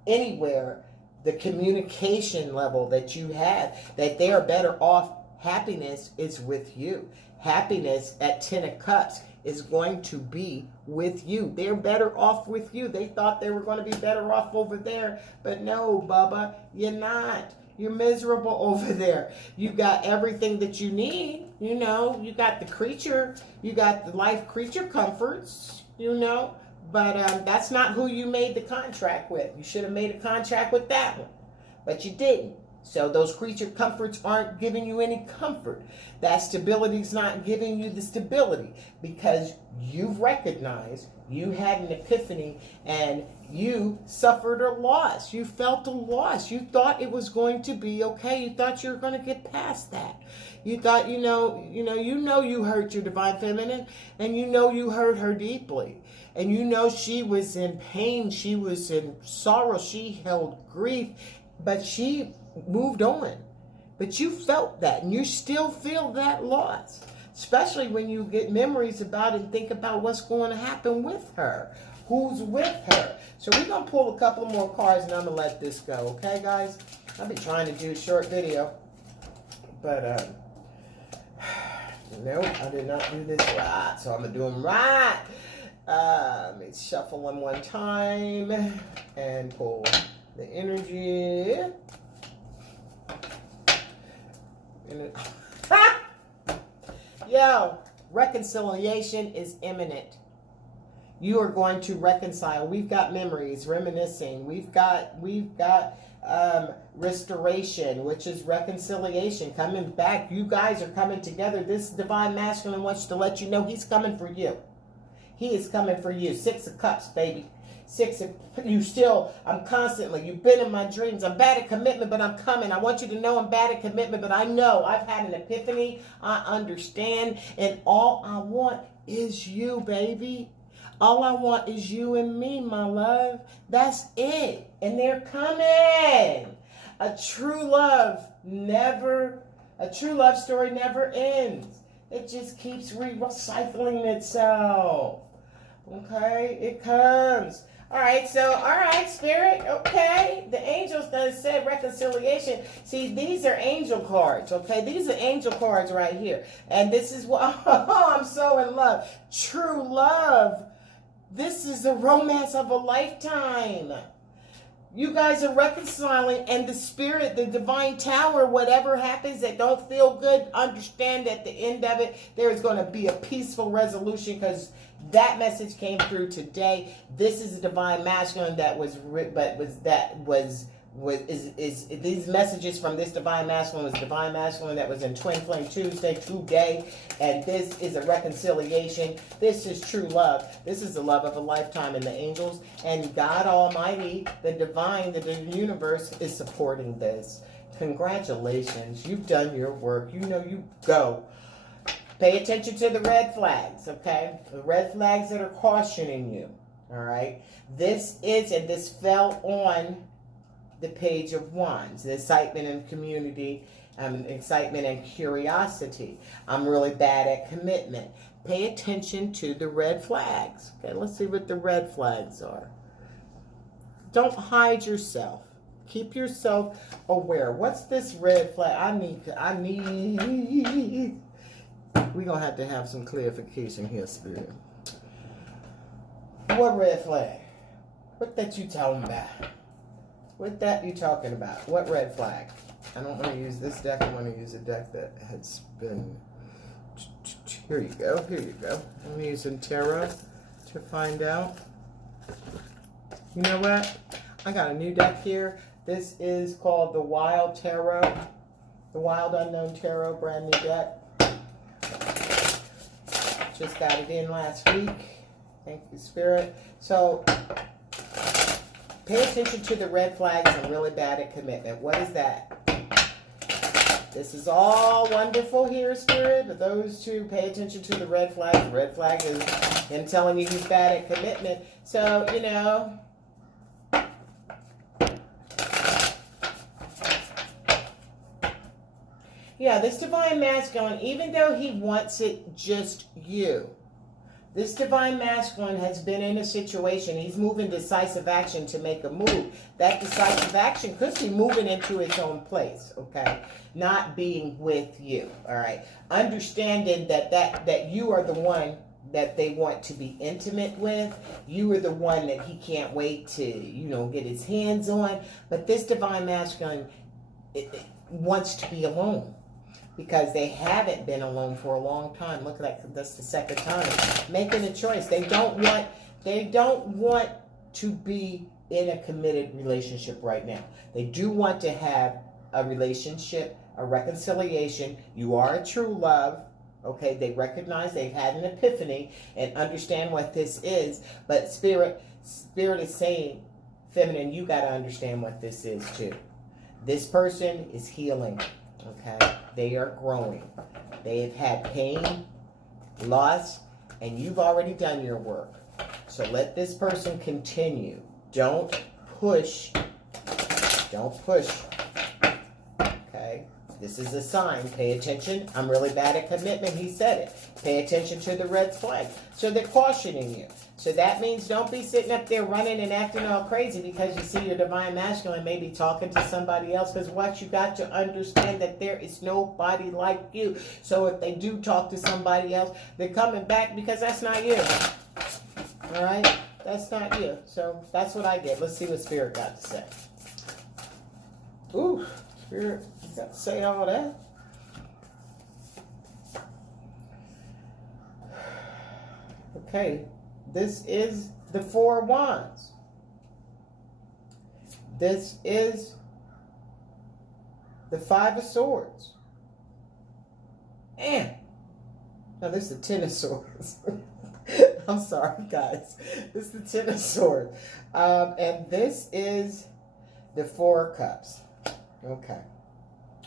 anywhere the communication level that you have, that they are better off. Happiness is with you. Happiness at 10 of Cups is going to be with you. They're better off with you. They thought they were going to be better off over there, but no, Bubba, you're not. You're miserable over there. You got everything that you need. You know, you got the creature, you got the life creature comforts, you know, but that's not who you made the contract with. You should have made a contract with that one, but you didn't. So those creature comforts aren't giving you any comfort. That stability is not giving you the stability, because you've recognized you had an epiphany and you suffered a loss. You felt a loss. You thought it was going to be okay. You thought you were going to get past that. You thought, you hurt your divine feminine, and you hurt her deeply. And she was in pain. She was in sorrow. She held grief, but she moved on. But you felt that, and you still feel that loss, especially when you get memories about it and think about what's going to happen with her, who's with her. So we're going to pull a couple more cards, and I'm going to let this go. Okay, guys? I've been trying to do a short video, but nope, I did not do this right, so I'm going to do them right. Let me shuffle them one time and pull the energy. Yo, reconciliation is imminent. You are going to reconcile. We've got memories, reminiscing. We've got restoration, which is reconciliation, coming back. You guys are coming together. This divine masculine wants to let you know he's coming for you. He is coming for you. 6 of Cups, baby. I'm constantly, you've been in my dreams. I'm bad at commitment, but I'm coming. I want you to know I'm bad at commitment, but I know I've had an epiphany. I understand. And all I want is you, baby. All I want is you and me, my love. That's it. And they're coming. A true love story never ends. It just keeps recycling itself. Okay, it comes. All right, Spirit, okay. The angels done said reconciliation. See, these are angel cards, okay? These are angel cards right here. And this is what, I'm so in love. True love. This is the romance of a lifetime. You guys are reconciling, and the spirit, the divine tower, whatever happens that don't feel good, understand at the end of it, there is going to be a peaceful resolution, because that message came through today. This is a divine masculine these messages from this divine masculine was divine masculine that was in Twin Flame Tuesday today, and this is a reconciliation. This is true love. This is the love of a lifetime, and the angels and God Almighty, the divine, the universe is supporting this. Congratulations, you've done your work. You go. Pay attention to the red flags, okay? The red flags that are cautioning you, all right? This fell on the Page of Wands, the excitement and community, excitement and curiosity. I'm really bad at commitment. Pay attention to the red flags. Okay, let's see what the red flags are. Don't hide yourself. Keep yourself aware. What's this red flag? I need. We're going to have some clarification here, Spirit. What red flag? What that you talking about? What that you talking about? What red flag? I don't want to use this deck. I want to use a deck that has been... Here you go. Here you go. I'm using tarot to find out. You know what? I got a new deck here. This is called the Wild Tarot. The Wild Unknown Tarot, brand new deck. Just got it in last week. Thank you, Spirit. So, pay attention to the red flags and really bad at commitment. What is that? This is all wonderful here, Spirit, but those two, pay attention to the red flag. The red flag is him telling you he's bad at commitment. So, you know, yeah, this divine masculine, even though he wants it just you, this divine masculine has been in a situation. He's moving decisive action to make a move. That decisive action could be moving into its own place, okay? Not being with you, all right? Understanding that you are the one that they want to be intimate with. You are the one that he can't wait to, you know, get his hands on. But this divine masculine it wants to be alone, because they haven't been alone for a long time. Look at that, that's the second time. Making a choice. They don't want to be in a committed relationship right now. They do want to have a relationship, a reconciliation. You are a true love. Okay, they recognize they've had an epiphany and understand what this is. But Spirit is saying, feminine, you got to understand what this is too. This person is healing. Okay, they are growing. They have had pain, loss, and you've already done your work. So let this person continue. Don't push. Don't push. Okay, this is a sign. Pay attention. I'm really bad at commitment. He said it. Pay attention to the red flag. So they're cautioning you. So that means don't be sitting up there running and acting all crazy because you see your divine masculine maybe talking to somebody else. Because what you got to understand that there is nobody like you. So if they do talk to somebody else, they're coming back because that's not you. All right? That's not you. So that's what I get. Let's see what Spirit got to say. Ooh, Spirit, you got to say all that? Okay. This is the Four of Wands. This is the Five of Swords. And now this is the Ten of Swords. I'm sorry, guys. This is the Ten of Swords. And this is the Four of Cups. Okay.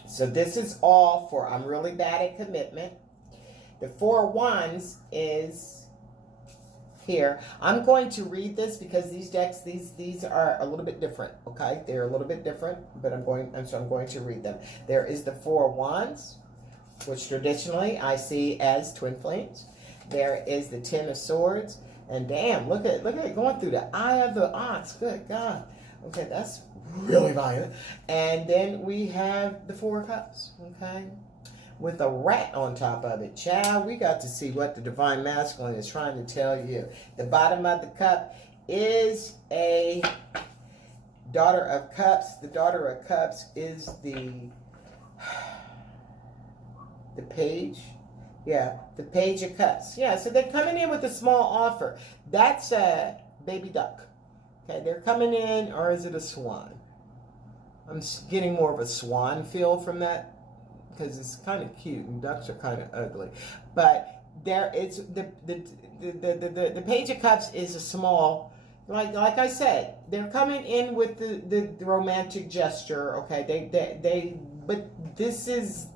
So this is all for I'm really bad at commitment. The Four of Wands is here. I'm going to read this because these decks, these are a little bit different, okay? They're a little bit different, but I'm going to read them. There is the Four of Wands, which traditionally I see as twin flames. There is the Ten of Swords, and damn, look at it going through the eye of the ox. Good God. Okay, that's really violent. And then we have the Four of Cups, okay? With a rat on top of it. Child, we got to see what the divine masculine is trying to tell you. The bottom of the cup is a Daughter of Cups. The Daughter of Cups is the Page. Yeah, the Page of Cups. Yeah, so they're coming in with a small offer. That's a baby duck. Okay, they're coming in, or is it a swan? I'm getting more of a swan feel from that, because it's kind of cute and ducks are kind of ugly. But there, it's the Page of Cups is a small, like I said, they're coming in with the romantic gesture. Okay, but this is,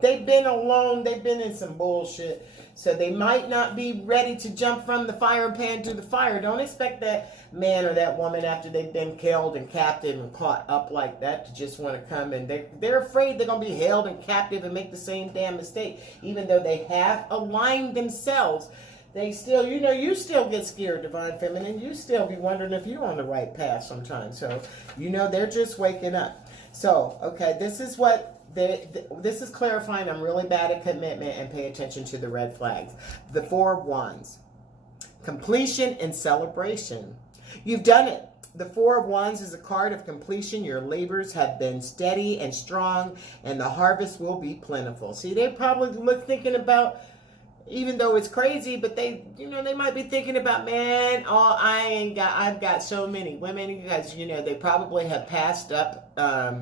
they've been alone, they've been in some bullshit, so they might not be ready to jump from the fire pan to the fire. Don't expect that man or that woman, after they've been killed and captive and caught up like that, to just want to come in. They're afraid they're going to be held and captive and make the same damn mistake. Even though they have aligned themselves, they still, you still get scared, Divine Feminine. You still be wondering if you're on the right path sometimes. So, they're just waking up. So, okay, this is what this is clarifying. I'm really bad at commitment, and pay attention to the red flags. The Four of Wands. Completion and celebration. You've done it. The Four of Wands is a card of completion. Your labors have been steady and strong, and the harvest will be plentiful. See, they probably thinking about, even though it's crazy, but they might be thinking about, man, I've got so many women, because, they probably have passed up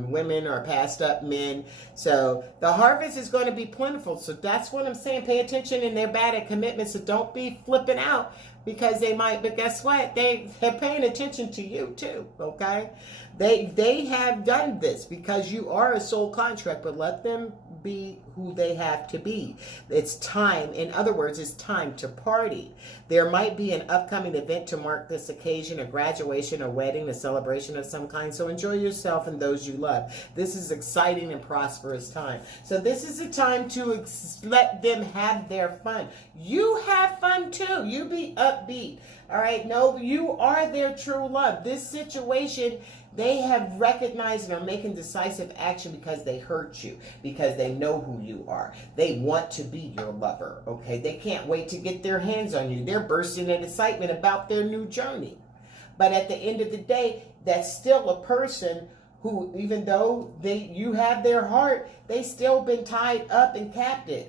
women or passed up men. So the harvest is going to be plentiful. So that's what I'm saying. Pay attention, and they're bad at commitment. So don't be flipping out because they might, but guess what? They're paying attention to you too, okay? They have done this because you are a soul contract, but let them be who they have to be. It's time. In other words, it's time to party. There might be an upcoming event to mark this occasion, a graduation, a wedding, a celebration of some kind. So enjoy yourself and those you love. This is exciting and prosperous time. So this is a time to let them have their fun. You have fun too. You be upbeat. All right. No, you are their true love. This situation, they have recognized and are making decisive action because they hurt you, because they know who you are. They want to be your lover, okay? They can't wait to get their hands on you. They're bursting in excitement about their new journey. But at the end of the day, that's still a person who, even though you have their heart, they still been tied up and captive.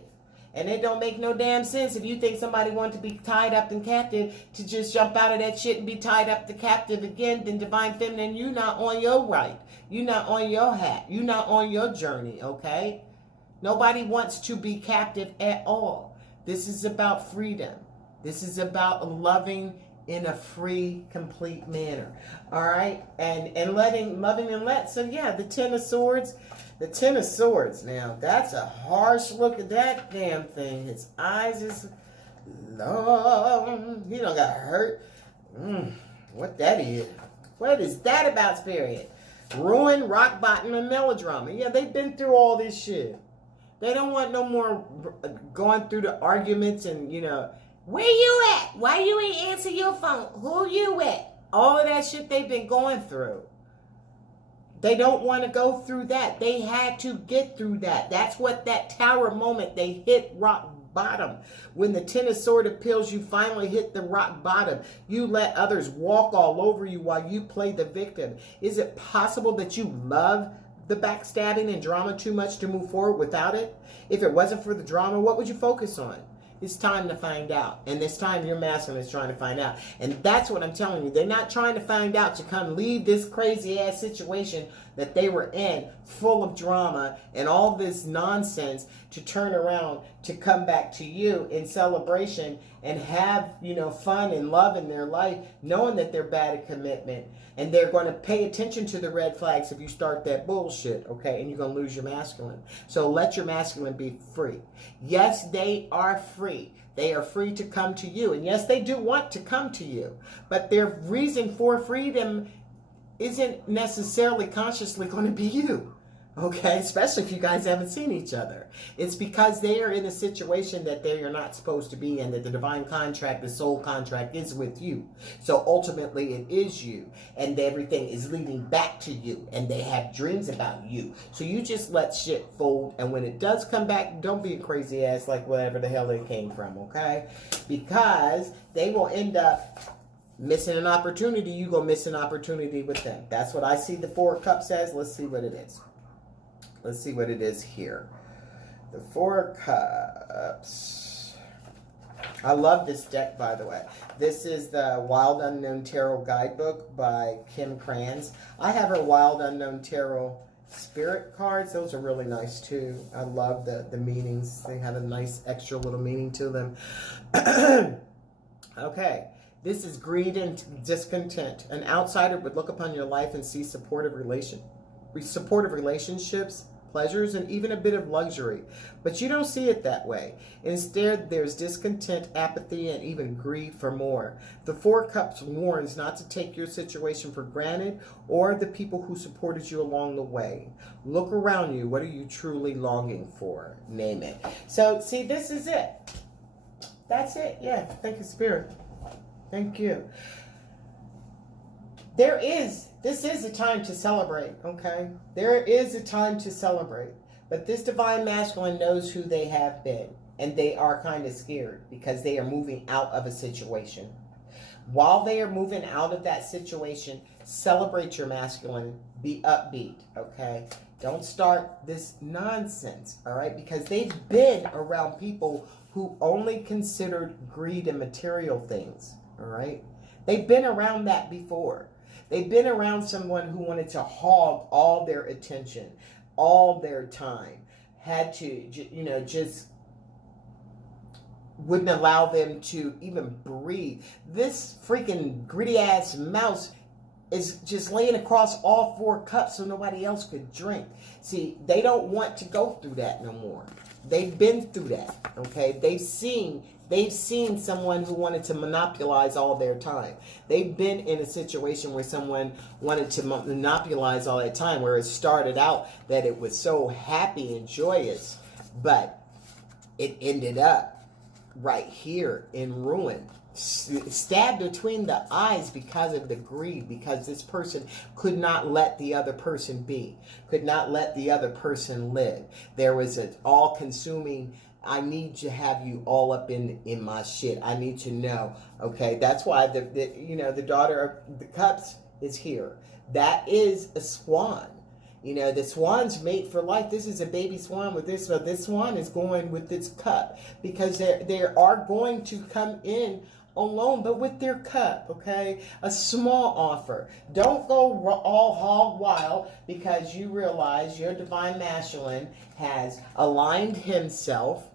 And it don't make no damn sense if you think somebody wants to be tied up and captive to just jump out of that shit and be tied up to captive again. Then Divine Feminine, you not on your right. You not on your hat. You not on your journey, okay? Nobody wants to be captive at all. This is about freedom. This is about loving in a free, complete manner. All right? And loving and let. So yeah, the Ten of Swords. The Ten of Swords, now, that's a harsh look at that damn thing. His eyes is long. He done got hurt. What that is? What is that about, Spirit? Ruin, rock bottom, and melodrama. Yeah, they've been through all this shit. They don't want no more going through the arguments and, where you at? Why you ain't answer your phone? Who you at? All of that shit they've been going through. They don't want to go through that. They had to get through that. That's what that tower moment, they hit rock bottom. When the Ten of Swords appeals, you finally hit the rock bottom. You let others walk all over you while you play the victim. Is it possible that you love the backstabbing and drama too much to move forward without it? If it wasn't for the drama, what would you focus on? It's time to find out. And this time your masculine is trying to find out. And that's what I'm telling you. They're not trying to find out to come leave this crazy ass situation that they were in, full of drama and all this nonsense, to turn around to come back to you in celebration and have, fun and love in their life, knowing that they're bad at commitment. And they're going to pay attention to the red flags if you start that bullshit, okay? And you're going to lose your masculine. So let your masculine be free. Yes, they are free. They are free to come to you. And yes, they do want to come to you. But their reason for freedom isn't necessarily consciously going to be you. Okay, especially if you guys haven't seen each other. It's because they are in a situation that they are not supposed to be in, that the divine contract, the soul contract, is with you. So ultimately it is you, and everything is leading back to you, and they have dreams about you. So you just let shit fold, and when it does come back, don't be a crazy ass like whatever the hell it came from, okay? Because they will end up missing an opportunity. You go miss an opportunity with them. That's what I see the Four of Cups as. Let's see what it is. Let's see what it is here. The Four of Cups. I love this deck, by the way. This is the Wild Unknown Tarot Guidebook by Kim Kranz. I have her Wild Unknown Tarot Spirit cards. Those are really nice, too. I love the meanings. They have a nice extra little meaning to them. Okay. This is greed and discontent. An outsider would look upon your life and see supportive relationships, pleasures, and even a bit of luxury. But you don't see it that way. Instead, there's discontent, apathy, and even greed for more. The Four of Cups warns not to take your situation for granted or the people who supported you along the way. Look around you. What are you truly longing for? Name it. So, see, this is it. That's it. Yeah. Thank you, Spirit. Thank you. This is a time to celebrate, okay? There is a time to celebrate. But this divine masculine knows who they have been. And they are kind of scared because they are moving out of a situation. While they are moving out of that situation, celebrate your masculine. Be upbeat, okay? Don't start this nonsense, all right? Because they've been around people who only considered greed and material things, all right? They've been around that before. They've been around someone who wanted to hog all their attention, all their time, had to, just wouldn't allow them to even breathe. This freaking gritty ass mouse is just laying across all 4 cups so nobody else could drink. See, they don't want to go through that no more. They've been through that, okay? They've seen someone who wanted to monopolize all their time. They've been in a situation where someone wanted to monopolize all that time, where it started out that it was so happy and joyous, but it ended up right here in ruin. Stabbed between the eyes because of the greed, because this person could not let the other person be, could not let the other person live. There was an all-consuming, I need to have you all up in my shit. I need to know. Okay, that's why the Daughter of the Cups is here. That is a swan. The swan's mate for life. This is a baby swan with this. So this swan is going with its cup, because they are going to come in alone, but with their cup, okay? A small offer. Don't go all hog wild, because you realize your divine masculine has aligned himself,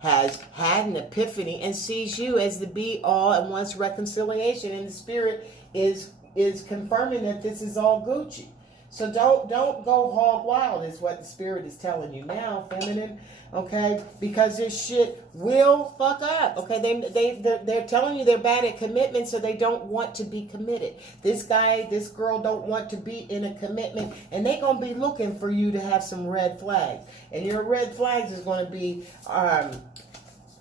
has had an epiphany, and sees you as the be-all and wants reconciliation, and the Spirit is confirming that this is all Gucci. So don't go hog wild is what the Spirit is telling you now, feminine, okay? Because this shit will fuck up, okay? They're telling you they're bad at commitment, so they don't want to be committed. This guy, this girl don't want to be in a commitment, and they're going to be looking for you to have some red flags. And your red flags is going to be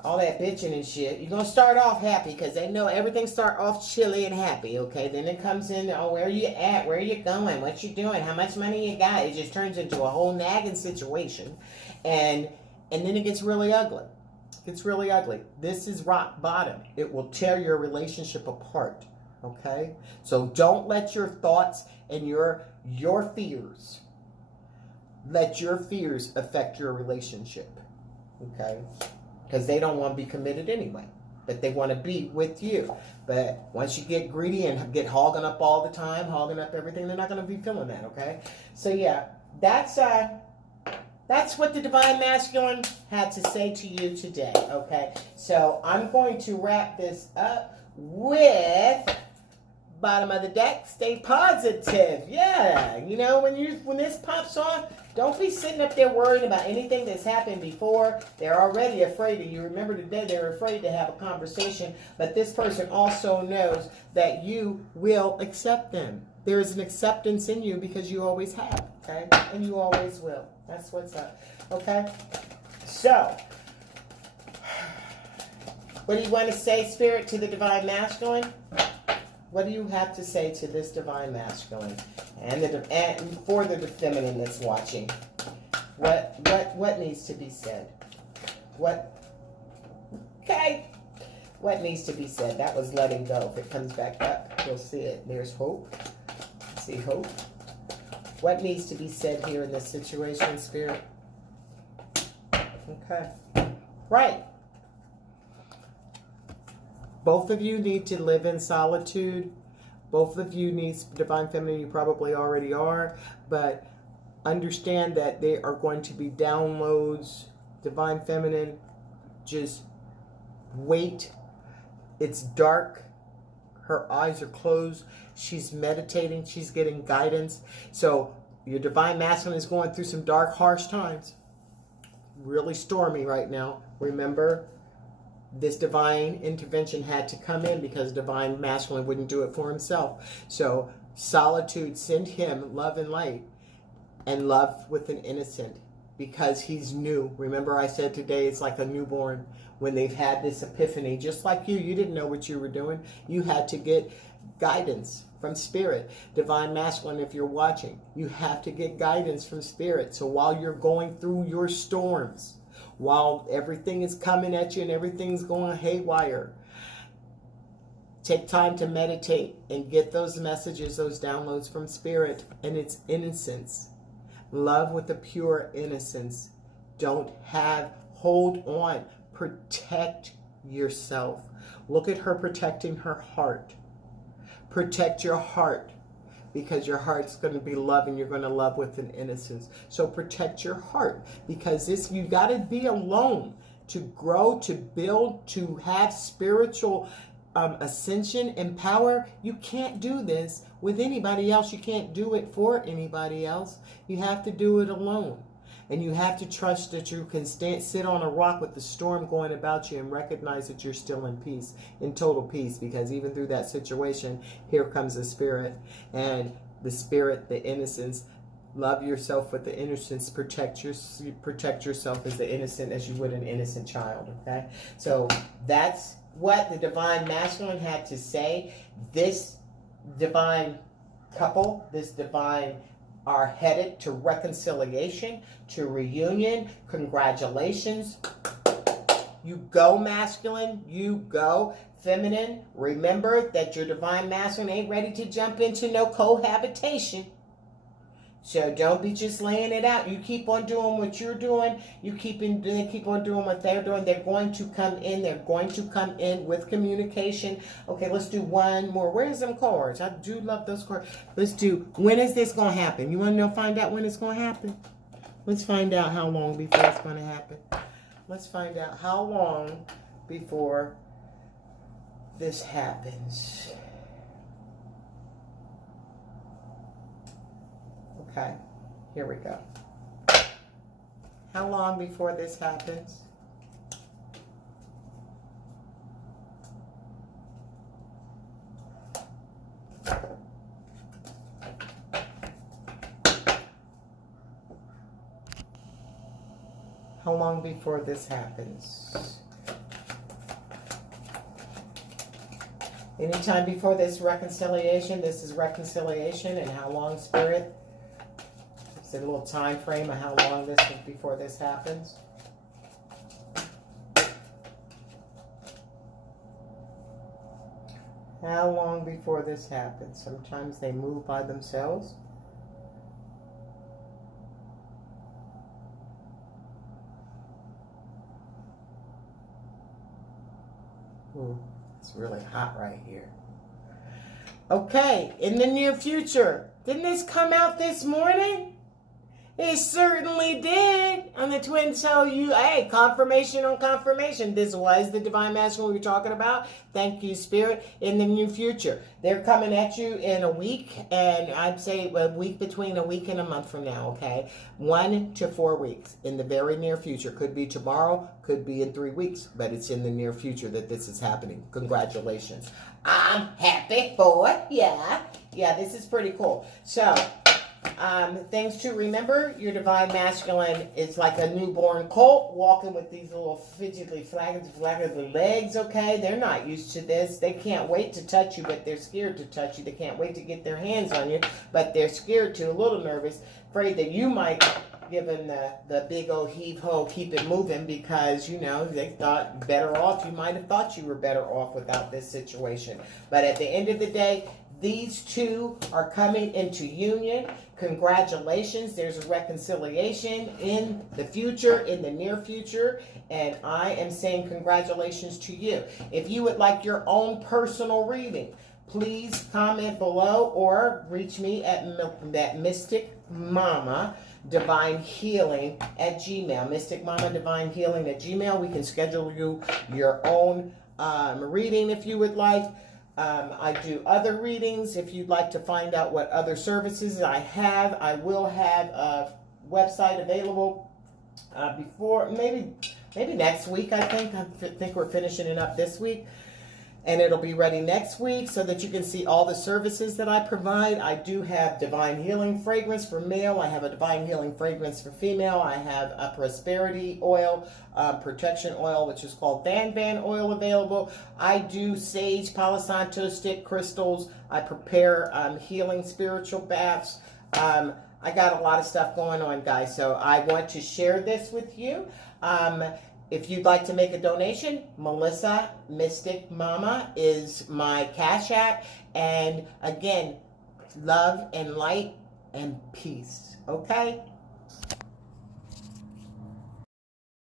all that bitching and shit. You're going to start off happy, because they know everything start off chilly and happy, okay? Then it comes in, oh, where are you at? Where are you going? What you doing? How much money you got? It just turns into a whole nagging situation. And then it gets really ugly. It's really ugly. This is rock bottom. It will tear your relationship apart, okay? So don't let your thoughts and your fears, let your fears affect your relationship, okay? Because they don't want to be committed anyway, but they want to be with you. But once you get greedy and get hogging up all the time, hogging up everything, they're not going to be feeling that, okay? So yeah, that's what the Divine Masculine had to say to you today, okay? So I'm going to wrap this up with bottom of the deck, stay positive. Yeah, when this pops off, don't be sitting up there worrying about anything that's happened before. They're already afraid of you. Remember today, they're afraid to have a conversation, but this person also knows that you will accept them. There is an acceptance in you, because you always have, okay? And you always will. That's what's up, okay? So, what do you want to say, Spirit, to the Divine Masculine? What do you have to say to this Divine Masculine and for the feminine that's watching? What needs to be said? What needs to be said? That was letting go. If it comes back up, you'll see it. There's hope. See hope. What needs to be said here in this situation, Spirit? Okay. Right. Both of you need to live in solitude. Both of you need Divine Feminine. You probably already are. But understand that there are going to be downloads. Divine Feminine, just wait. It's dark. Her eyes are closed. She's meditating. She's getting guidance. So your Divine Masculine is going through some dark, harsh times. Really stormy right now. Remember, this divine intervention had to come in, because Divine Masculine wouldn't do it for himself. So solitude, send him love and light, and love with an innocent, because he's new. Remember I said today it's like a newborn when they've had this epiphany. Just like you didn't know what you were doing. You had to get guidance from Spirit. Divine Masculine, if you're watching, you have to get guidance from Spirit. So while you're going through your storms, while everything is coming at you and everything's going haywire, take time to meditate and get those messages, those downloads from Spirit. And it's innocence. Love with a pure innocence. Don't hold on. Protect yourself. Look at her protecting her heart. Protect your heart, because your heart's going to be loving. You're going to love with an innocence. So protect your heart, because you got to be alone to grow, to build, to have spiritual ascension and power. You can't do this with anybody else. You can't do it for anybody else. You have to do it alone. And you have to trust that you can sit on a rock with the storm going about you and recognize that you're still in peace, in total peace. Because even through that situation, here comes the spirit. And the spirit, the innocence, love yourself with the innocence. Protect yourself as the innocent as you would an innocent child. Okay? So that's what the divine masculine had to say. This divine couple, this divine are headed to reconciliation, to reunion. Congratulations. You go, masculine. You go, feminine. Remember that your divine masculine ain't ready to jump into no cohabitation. So don't be just laying it out. You keep on doing what you're doing. They keep on doing what they're doing. They're going to come in. They're going to come in with communication. Okay, let's do one more. Where's them cards? I do love those cards. Let's do, when is this going to happen? You want to find out when it's going to happen? Let's find out how long before it's going to happen. Let's find out how long before this happens. Okay, here we go. How long before this happens? How long before this happens? Anytime before this reconciliation. This is reconciliation. And how long, Spirit? It's a little time frame of how long this is before this happens. How long before this happens? Sometimes they move by themselves. Ooh, it's really hot right here. Okay, in the near future. Didn't this come out this morning? It certainly did on the twin. So hey, confirmation on confirmation. This was the divine masculine we were talking about. Thank you, Spirit. In the near future, they're coming at you in a week, and I'd say a week, between a week and a month from now. Okay, 1 to 4 weeks in the very near future. Could be tomorrow, could be in 3 weeks, but it's in the near future that this is happening. Congratulations. I'm happy for it. Yeah, this is pretty cool. So. Things to remember, your divine masculine is like a newborn colt walking with these little fidgety flagging legs, okay? They're not used to this. They can't wait to touch you, but they're scared to touch you. They can't wait to get their hands on you, but they're scared to, a little nervous, afraid that you might give them the big old heave-ho, keep it moving, because, you know, they thought better off. You might have thought you were better off without this situation. But at the end of the day, these two are coming into union. Congratulations. There's a reconciliation in the future, in the near future. And I am saying congratulations to you. If you would like your own personal reading, please comment below or reach me at Mystic Mama Divine Healing at Gmail. Mystic Mama Divine Healing at Gmail. We can schedule you your own reading if you would like. I do other readings. If you'd like to find out what other services I have, I will have a website available before maybe next week. I think we're finishing it up this week, and it'll be ready next week so that you can see all the services that I provide. I do have divine healing fragrance for male. I have a divine healing fragrance for female. I have a prosperity oil, protection oil, which is called Van oil, available. I do sage, Palo Santo stick, crystals. I prepare healing spiritual baths. I got a lot of stuff going on, guys, so I want to share this with you. If you'd like to make a donation, Melissa Mystic Mama is my Cash App. And again, love and light and peace. Okay?